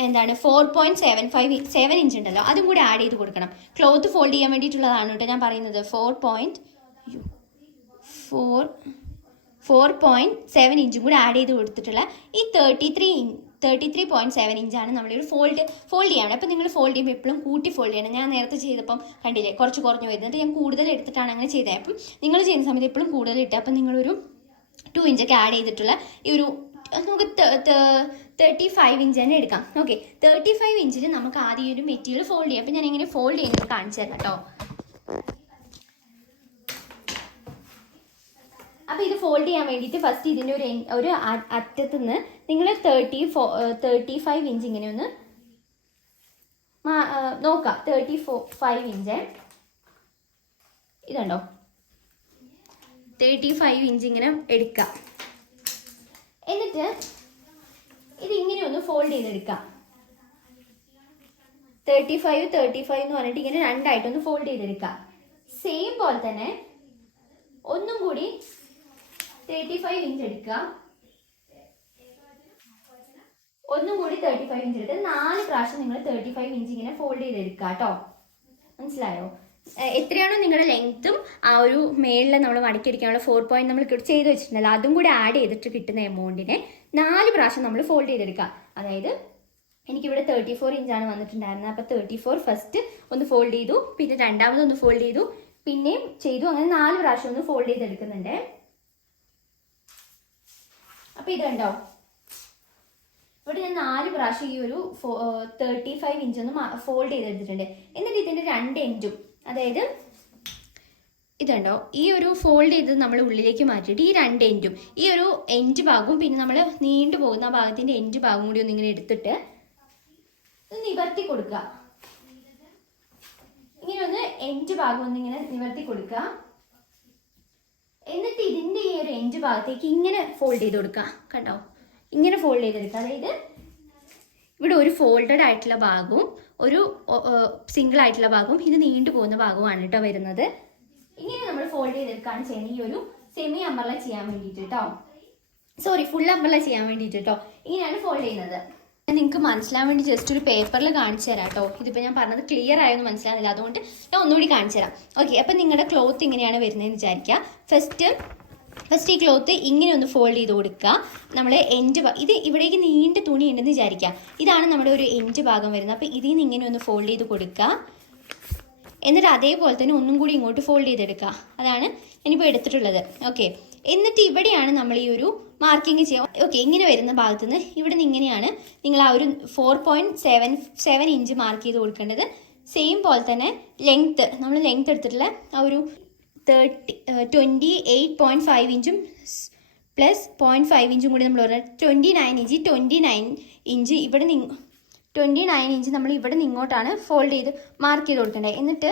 എന്താണ് 4.7 ഇഞ്ച് ഉണ്ടല്ലോ, അതും കൂടി ആഡ് ചെയ്ത് കൊടുക്കണം. ക്ലോത്ത് ഫോൾഡ് ചെയ്യാൻ വേണ്ടിയിട്ടുള്ളതാണ് കേട്ടോ ഞാൻ പറയുന്നത്. 4.7 ഇഞ്ചും കൂടി ആഡ് ചെയ്ത് കൊടുത്തിട്ടുള്ള ഈ 33.7 ഇഞ്ചാണ് നമ്മളിവിടെ ഫോൾഡ് ചെയ്യണം. അപ്പോൾ നിങ്ങൾ ഫോൾഡ് ചെയ്യുമ്പോൾ എപ്പോഴും കൂട്ടി ഫോൾഡ് ചെയ്യണം. ഞാൻ നേരത്തെ ചെയ്തപ്പം കണ്ടില്ലേ കുറച്ച് കുറഞ്ഞു വരുന്നത്, ഞാൻ കൂടുതൽ എടുത്തിട്ടാണ് അങ്ങനെ ചെയ്തത്. അപ്പം നിങ്ങൾ ചെയ്യുന്ന സമയത്ത് എപ്പോഴും കൂടുതൽ ഇട്ട് അപ്പം നിങ്ങളൊരു 2 ഇഞ്ചൊക്കെ ആഡ് ചെയ്തിട്ടുള്ള ഈ ഒരു നമുക്ക് 35 ഇഞ്ച് തന്നെ എടുക്കാം. ഓക്കെ, 35 ഇഞ്ചിൽ നമുക്ക് ആദ്യം ഈ ഒരു മെറ്റീരിയൽ ഫോൾഡ് ചെയ്യാം. അപ്പം ഞാൻ എങ്ങനെ ഫോൾഡ് ചെയ്യുന്നത് കാണിച്ചു തരാം കേട്ടോ. അപ്പോൾ ഇത് ഫോൾഡ് ചെയ്യാൻ വേണ്ടിയിട്ട് ഫസ്റ്റ് ഇതിൻ്റെ ഒരു അറ്റത്ത് നിന്ന് നിങ്ങൾ 35 ഇഞ്ച് ഇങ്ങനെ ഒന്ന് നോക്കാം. 35 ഇഞ്ച് ഇതുണ്ടോ, 35 ഇഞ്ച് ഇങ്ങനെ എടുക്കാം. എന്നിട്ട് ഇതിങ്ങനെ ഒന്ന് ഫോൾഡ് ചെയ്തെടുക്കാം. 35 എന്ന് പറഞ്ഞിട്ട് ഇങ്ങനെ രണ്ടായിട്ടൊന്ന് ഫോൾഡ് ചെയ്തെടുക്കാം. സെയിം പോലെ തന്നെ ഒന്നും കൂടി 35 ഇഞ്ച് എടുക്കുക. ഒന്നും കൂടി 35 ഇഞ്ച് എടുത്ത് 4 പ്രാവശ്യം നിങ്ങൾ 35 ഇഞ്ച് ഇങ്ങനെ ഫോൾഡ് ചെയ്തെടുക്കുക കേട്ടോ. മനസ്സിലായോ? എത്രയാണോ നിങ്ങളുടെ ലെങ്ത്തും ആ ഒരു മേളിൽ നമ്മൾ മടക്കിയെടുക്കാനുള്ള 4 പോയിന്റ് നമ്മൾ ചെയ്ത് വെച്ചിട്ടുണ്ടല്ലോ, അതും കൂടി ആഡ് ചെയ്തിട്ട് കിട്ടുന്ന എമൗണ്ടിനെ 4 പ്രാവശ്യം നമ്മൾ ഫോൾഡ് ചെയ്തെടുക്കുക. അതായത് എനിക്കിവിടെ 34 ഇഞ്ചാണ് വന്നിട്ടുണ്ടായിരുന്നത്. അപ്പോൾ 34 ഫസ്റ്റ് ഒന്ന് ഫോൾഡ് ചെയ്തു, പിന്നെ രണ്ടാമത് ഒന്ന് ഫോൾഡ് ചെയ്തു, പിന്നെയും ചെയ്തു, അങ്ങനെ 4 പ്രാവശ്യം ഒന്ന് ഫോൾഡ് ചെയ്തെടുക്കുന്നുണ്ട്. അപ്പോൾ ഇത് കണ്ടോ, ഇവിടെ ഞാൻ 4 പ്രാവശ്യം ഈ ഒരു 35 ഇഞ്ച് ഒന്ന് ഫോൾഡ് ചെയ്തെടുത്തിട്ടുണ്ട്. എന്നിട്ട് ഇതിൻ്റെ 2 എൻഡും, അതായത് ഇതുണ്ടോ, ഈ ഒരു ഫോൾഡ് ചെയ്തത് നമ്മൾ ഉള്ളിലേക്ക് മാറ്റിയിട്ട് ഈ 2 എൻഡും, ഈ ഒരു എൻഡ് ഭാഗവും പിന്നെ നമ്മൾ നീണ്ടു പോകുന്ന ആ ഭാഗത്തിൻ്റെ എൻഡ് ഭാഗം കൂടി ഒന്ന് ഇങ്ങനെ എടുത്തിട്ട് നിവർത്തി കൊടുക്കുക. ഇങ്ങനെ ഒന്ന് എൻഡ് ഭാഗം ഒന്ന് ഇങ്ങനെ നിവർത്തി കൊടുക്കുക. എന്നിട്ട് ഇതിൻ്റെ ഈ ഒരു എൻഡ് ഭാഗത്തേക്ക് ഇങ്ങനെ ഫോൾഡ് ചെയ്ത് കൊടുക്കുക. കണ്ടോ, ഇങ്ങനെ ഫോൾഡ് ചെയ്തെടുക്കുക. അതായത് ഇവിടെ ഒരു ഫോൾഡഡ് ആയിട്ടുള്ള ഭാഗവും ഒരു സിംഗിൾ ആയിട്ടുള്ള ഭാഗവും ഇത് നീണ്ടു പോകുന്ന ഭാഗവുമാണ് കേട്ടോ വരുന്നത്. ഇങ്ങനെ നമ്മൾ ഫോൾഡ് ചെയ്തെടുക്കുകയാണ് ചെയ്യുന്നത് ഈ ഒരു സെമി അംബ്രല്ല ചെയ്യാൻ വേണ്ടിയിട്ട് കേട്ടോ. സോറി, ഫുൾ അംബ്രല്ല ചെയ്യാൻ വേണ്ടിയിട്ട് കേട്ടോ. ഇങ്ങനെയാണ് ഫോൾഡ് ചെയ്യുന്നത്. നിങ്ങൾക്ക് മനസ്സിലാൻ വേണ്ടി ജസ്റ്റ് ഒരു പേപ്പറിൽ കാണിച്ചു തരാം കേട്ടോ. ഇതിപ്പോൾ ഞാൻ പറഞ്ഞത് ക്ലിയർ ആയൊന്നും മനസ്സിലാകുന്നില്ല, അതുകൊണ്ട് ഞാൻ ഒന്നുകൂടി കാണിച്ചു തരാം. ഓക്കെ, അപ്പം നിങ്ങളുടെ ക്ലോത്ത് ഇങ്ങനെയാണ് വരുന്നതെന്ന് വിചാരിക്കുക. ഫസ്റ്റ് ഈ ക്ലോത്ത് ഇങ്ങനെ ഒന്ന് ഫോൾഡ് ചെയ്ത് കൊടുക്കുക. നമ്മൾ എൻഡ് ഇത് ഇവിടേക്ക് നീണ്ട തുണി ഉണ്ടെന്ന് വിചാരിക്കുക. ഇതാണ് നമ്മുടെ ഒരു എൻഡ് ഭാഗം വരുന്നത്. അപ്പോൾ ഇതിൽ നിന്ന് ഇങ്ങനെ ഒന്ന് ഫോൾഡ് ചെയ്ത് കൊടുക്കുക. എന്നിട്ട് അതേപോലെ തന്നെ ഒന്നും കൂടി ഇങ്ങോട്ട് ഫോൾഡ് ചെയ്തെടുക്കുക. അതാണ് ഞാനിപ്പോൾ എടുത്തിട്ടുള്ളത്. ഓക്കെ, എന്നിട്ട് ഇവിടെയാണ് നമ്മൾ ഈ ഒരു മാർക്കിങ് ചെയ്യുക. ഓക്കെ, ഇങ്ങനെ വരുന്ന ഭാഗത്ത് നിന്ന് ഇവിടെ നിന്ന് ഇങ്ങനെയാണ് നിങ്ങൾ ആ ഒരു 4.77 ഇഞ്ച് മാർക്ക് ചെയ്ത് കൊടുക്കേണ്ടത്. സെയിം പോലെ തന്നെ ലെങ്ത്ത്, നമ്മൾ ലെങ്ത്ത് എടുത്തിട്ടുള്ള ആ ഒരു 28.5 ഇഞ്ചും പ്ലസ് 0.5 ഇഞ്ചും കൂടി നമ്മൾ പറഞ്ഞാൽ 29 ഇഞ്ച് ഇവിടെ 29 ഇഞ്ച് നമ്മൾ ഇവിടെ നിന്ന് ഇങ്ങോട്ടാണ് ഫോൾഡ് ചെയ്ത് മാർക്ക് ചെയ്ത് കൊടുക്കേണ്ടത്.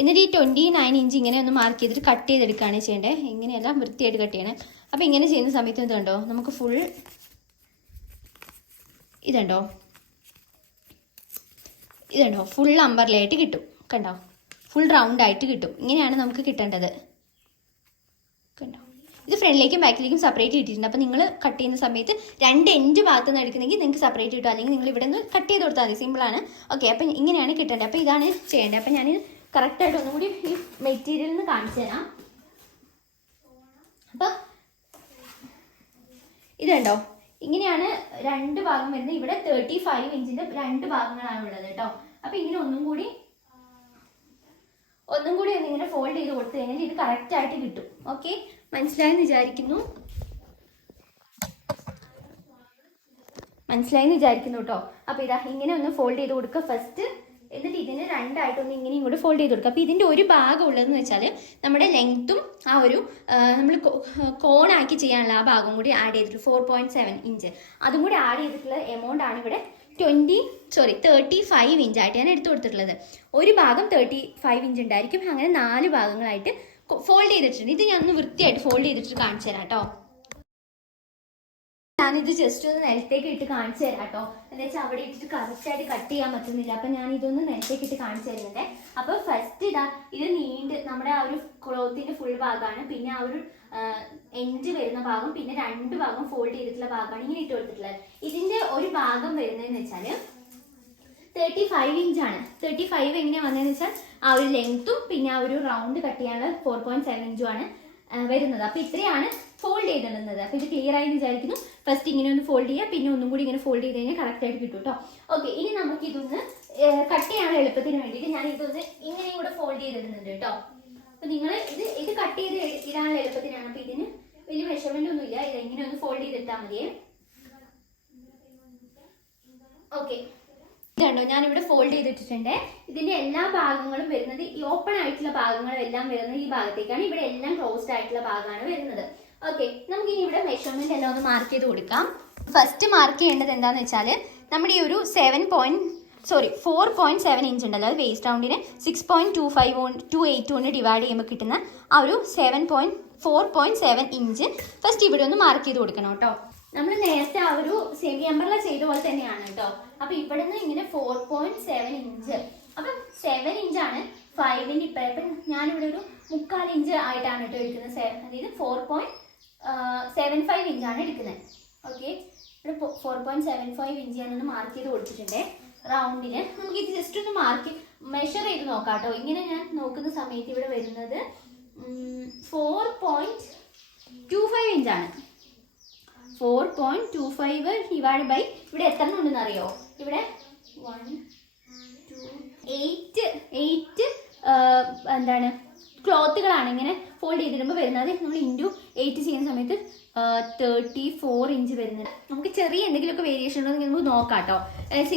എന്നിട്ട് ഈ 29 ഇഞ്ച് ഇങ്ങനെ ഒന്ന് മാർക്ക് ചെയ്തിട്ട് കട്ട് ചെയ്തെടുക്കുകയാണ് ചെയ്യേണ്ടത്. ഇങ്ങനെയല്ല, വൃത്തിയായിട്ട് കട്ട് ചെയ്യണം. അപ്പോൾ ഇങ്ങനെ ചെയ്യുന്ന സമയത്ത് ഇതുണ്ടോ, നമുക്ക് ഇതുണ്ടോ ഫുൾ അംബ്രല്ലയായിട്ട് കിട്ടും. കണ്ടോ, ഫുൾ റൗണ്ട് ആയിട്ട് കിട്ടും. ഇങ്ങനെയാണ് നമുക്ക് കിട്ടേണ്ടത്. കണ്ടോ, ഇത് ഫ്രണ്ടിലേക്കും ബാക്കിലേക്കും സെപ്പറേറ്റ് കിട്ടിയിട്ടുണ്ട്. അപ്പോൾ നിങ്ങൾ കട്ട് ചെയ്യുന്ന സമയത്ത് 2 എൻഡ് ഭാഗത്ത് നിന്ന് എടുക്കുന്നെങ്കിൽ നിങ്ങൾക്ക് സെപ്പറേറ്റ് കിട്ടും, അല്ലെങ്കിൽ നിങ്ങൾ ഇവിടെ നിന്ന് കട്ട് ചെയ്ത് കൊടുത്താൽ മതി. സിമ്പിളാണ്. ഓക്കെ, അപ്പം ഇങ്ങനെയാണ് കിട്ടേണ്ടത്. അപ്പോൾ ഇതാണ് ചെയ്യേണ്ടത്. അപ്പം ഞാൻ കറക്റ്റായിട്ട് ഒന്നും കൂടി ഈ മെറ്റീരിയലിൽ നിന്ന് കാണിച്ചു തരാം. അപ്പം ഇതുണ്ടോ, ഇങ്ങനെയാണ് 2 ഭാഗം വരുന്നത്. ഇവിടെ 35 ഇഞ്ചിൻ്റെ 2 ഭാഗങ്ങളാണ് ഉള്ളത് കേട്ടോ. അപ്പം ഇങ്ങനെ ഒന്നും കൂടി ഒന്നിങ്ങനെ ഫോൾഡ് ചെയ്ത് കൊടുത്തു കഴിഞ്ഞാൽ ഇത് കറക്റ്റായിട്ട് കിട്ടും. ഓക്കെ, മനസ്സിലായെന്ന് വിചാരിക്കുന്നു കേട്ടോ. അപ്പോൾ ഇതാ ഇങ്ങനെ ഒന്ന് ഫോൾഡ് ചെയ്ത് കൊടുക്കുക ഫസ്റ്റ്. എന്നിട്ട് ഇതിന് 2 ആയിട്ടൊന്ന് ഇങ്ങനെ ഇങ്ങോട്ട് ഫോൾഡ് ചെയ്ത് കൊടുക്കുക. അപ്പോൾ ഇതിൻ്റെ ഒരു ഭാഗം ഉള്ളതെന്ന് വെച്ചാൽ നമ്മുടെ ലെങ്ത്തും ആ ഒരു നമ്മൾ കോണാക്കി ചെയ്യാനുള്ള ആ ഭാഗം കൂടി ആഡ് ചെയ്തിട്ട് 4.7 ഇഞ്ച് അതും കൂടി ആഡ് ചെയ്തിട്ടുള്ള എമൗണ്ട് ആണ് ഇവിടെ 35 ഇഞ്ചായിട്ട് ഞാൻ എടുത്തു കൊടുത്തിട്ടുള്ളത്. ഒരു ഭാഗം 35 ഇഞ്ച് ഉണ്ടായിരിക്കും. അങ്ങനെ 4 ഭാഗങ്ങളായിട്ട് ഫോൾഡ് ചെയ്തിട്ടുണ്ട്. ഇത് ഞാൻ ഒന്ന് വൃത്തിയായിട്ട് ഫോൾഡ് ചെയ്തിട്ട് കാണിച്ചു തരാം കേട്ടോ. ഞാനിത് ജസ്റ്റ് ഒന്ന് നിലത്തേക്ക് ഇട്ട് കാണിച്ചു തരാം കേട്ടോ. എന്താ വെച്ചാൽ അവിടെ ഇട്ടിട്ട് കറക്റ്റായിട്ട് കട്ട് ചെയ്യാൻ പറ്റുന്നില്ല. അപ്പം ഞാൻ ഇതൊന്ന് നിലത്തേക്ക് ഇട്ട് കാണിച്ചു തരുന്നുണ്ട്. അപ്പോൾ ഫസ്റ്റ് ഇത് നമ്മുടെ ആ ഒരു ക്ലോത്തിന്റെ ഫുൾ ഭാഗമാണ്. പിന്നെ ആ ഒരു എൻഡ് വരുന്ന ഭാഗം, പിന്നെ 2 ഭാഗം ഫോൾഡ് ചെയ്തിട്ടുള്ള ഭാഗമാണ് ഇങ്ങനെ ഇട്ട് കൊടുത്തിട്ടുള്ളത്. ഇതിന്റെ ഒരു ഭാഗം വരുന്നതെന്ന് വെച്ചാൽ 35 ഇഞ്ചാണ്. 35 എങ്ങനെയാണ് വന്നതെന്ന് വെച്ചാൽ ആ ഒരു ലെങ്ത്തും പിന്നെ ആ ഒരു റൗണ്ട് കട്ട് ചെയ്യാനുള്ള 4.7 ഇഞ്ചുമാണ് വരുന്നത്. അപ്പോൾ ഇത്രയാണ് ഫോൾഡ് ചെയ്തിടുന്നത്. അപ്പോൾ ഇത് ക്ലിയർ ആയി വിചാരിക്കുന്നു. ഫസ്റ്റ് ഇങ്ങനെ ഒന്ന് ഫോൾഡ് ചെയ്യുക, പിന്നെ ഒന്നും കൂടി ഇങ്ങനെ ഫോൾഡ് ചെയ്ത് കഴിഞ്ഞാൽ കറക്റ്റായിട്ട് കിട്ടും കേട്ടോ. ഓക്കെ, ഇനി നമുക്ക് ഇതൊന്ന് കട്ട് ചെയ്യാനുള്ള എളുപ്പത്തിന് വേണ്ടിയിട്ട് ഞാൻ ഇതൊന്ന് ഇങ്ങനെയും കൂടെ ഫോൾഡ് ചെയ്തിടുന്നുണ്ട് കേട്ടോ. അപ്പോൾ നിങ്ങൾ ഇത് കട്ട് ചെയ്ത് ഇടാനുള്ള എളുപ്പത്തിനാണ്. അപ്പോൾ ഇതിന് വലിയ മെഷർമെന്റ് ഒന്നും ഇല്ല. ഇത് എങ്ങനെ ഒന്ന് ഫോൾഡ് ചെയ്തിട്ടാൽ മതിയേ. ഓക്കെ, ഇതുണ്ടോ, ഞാനിവിടെ ഫോൾഡ് ചെയ്തിട്ടുണ്ട്. ഇതിന്റെ എല്ലാ ഭാഗങ്ങളും വരുന്നത്, ഈ ഓപ്പൺ ആയിട്ടുള്ള ഭാഗങ്ങളും എല്ലാം വരുന്നത് ഈ ഭാഗത്തേക്കാണ്. ഇവിടെ എല്ലാം ക്ലോസ്ഡ് ആയിട്ടുള്ള ഭാഗമാണ് വരുന്നത്. ഓക്കെ, നമുക്ക് ഇനി ഇവിടെ മെഷർമെന്റ് എല്ലാം ഒന്ന് മാർക്ക് ചെയ്ത് കൊടുക്കാം. ഫസ്റ്റ് മാർക്ക് ചെയ്യേണ്ടത് എന്താണെന്ന് വെച്ചാൽ നമ്മുടെ ഈ ഒരു 4.7 ഇഞ്ച് ഉണ്ടല്ലോ, അത് വേസ്റ്റ് റൗണ്ടിന് 6.25 കൊണ്ട് ഡിവൈഡ് ചെയ്യുമ്പോൾ കിട്ടുന്ന ആ ഒരു 4.7 ഇഞ്ച് ഫസ്റ്റ് ഇവിടെ ഒന്ന് മാർക്ക് ചെയ്ത് കൊടുക്കണം കേട്ടോ. നമ്മൾ നേരത്തെ ആ ഒരു സെമി അംബ്രല്ല ചെയ്ത പോലെ തന്നെയാണ് കേട്ടോ. അപ്പൊ ഇവിടെ നിന്ന് ഇങ്ങനെ 4.7 ഇഞ്ച്, അപ്പം 7 ഇഞ്ചാണ് 5ന്റെ ഇപ്പഴം. അപ്പം ഞാനിവിടെ ഒരു 3/4 ഇഞ്ച് ആയിട്ടാണ് കേട്ടോ എടുക്കുന്നത്. അതായത് 4.75 ഇഞ്ചാണ് എടുക്കുന്നത്. ഓക്കെ, ഇവിടെ 4.75 ഇഞ്ച് ഞാനൊന്ന് മാർക്ക് ചെയ്ത് കൊടുത്തിട്ടുണ്ട്. റൗണ്ടിന് നമുക്ക് ഇത് ജസ്റ്റ് ഒന്ന് മെഷർ ചെയ്ത് നോക്കാം കേട്ടോ. ഇങ്ങനെ ഞാൻ നോക്കുന്ന സമയത്ത് ഇവിടെ വരുന്നത് 4.25 ഇഞ്ചാണ്. 4.25 ഡിവൈഡ് ബൈ ഇവിടെ എത്ര ഉണ്ടെന്ന് അറിയോ? ഇവിടെ 1 2 8 എന്താണ് ക്ലോത്തുകളാണ് ഇങ്ങനെ ഫോൾഡ് ചെയ്തിടുമ്പോൾ വരുന്നത്. നമ്മൾ ഇൻറ്റു 8 ചെയ്യുന്ന സമയത്ത് 34 ഇഞ്ച് വരുന്നത്. നമുക്ക് ചെറിയ എന്തെങ്കിലുമൊക്കെ വേരിയേഷൻ ഉണ്ടോ എന്ന് നമുക്ക് നോക്കാം കേട്ടോ.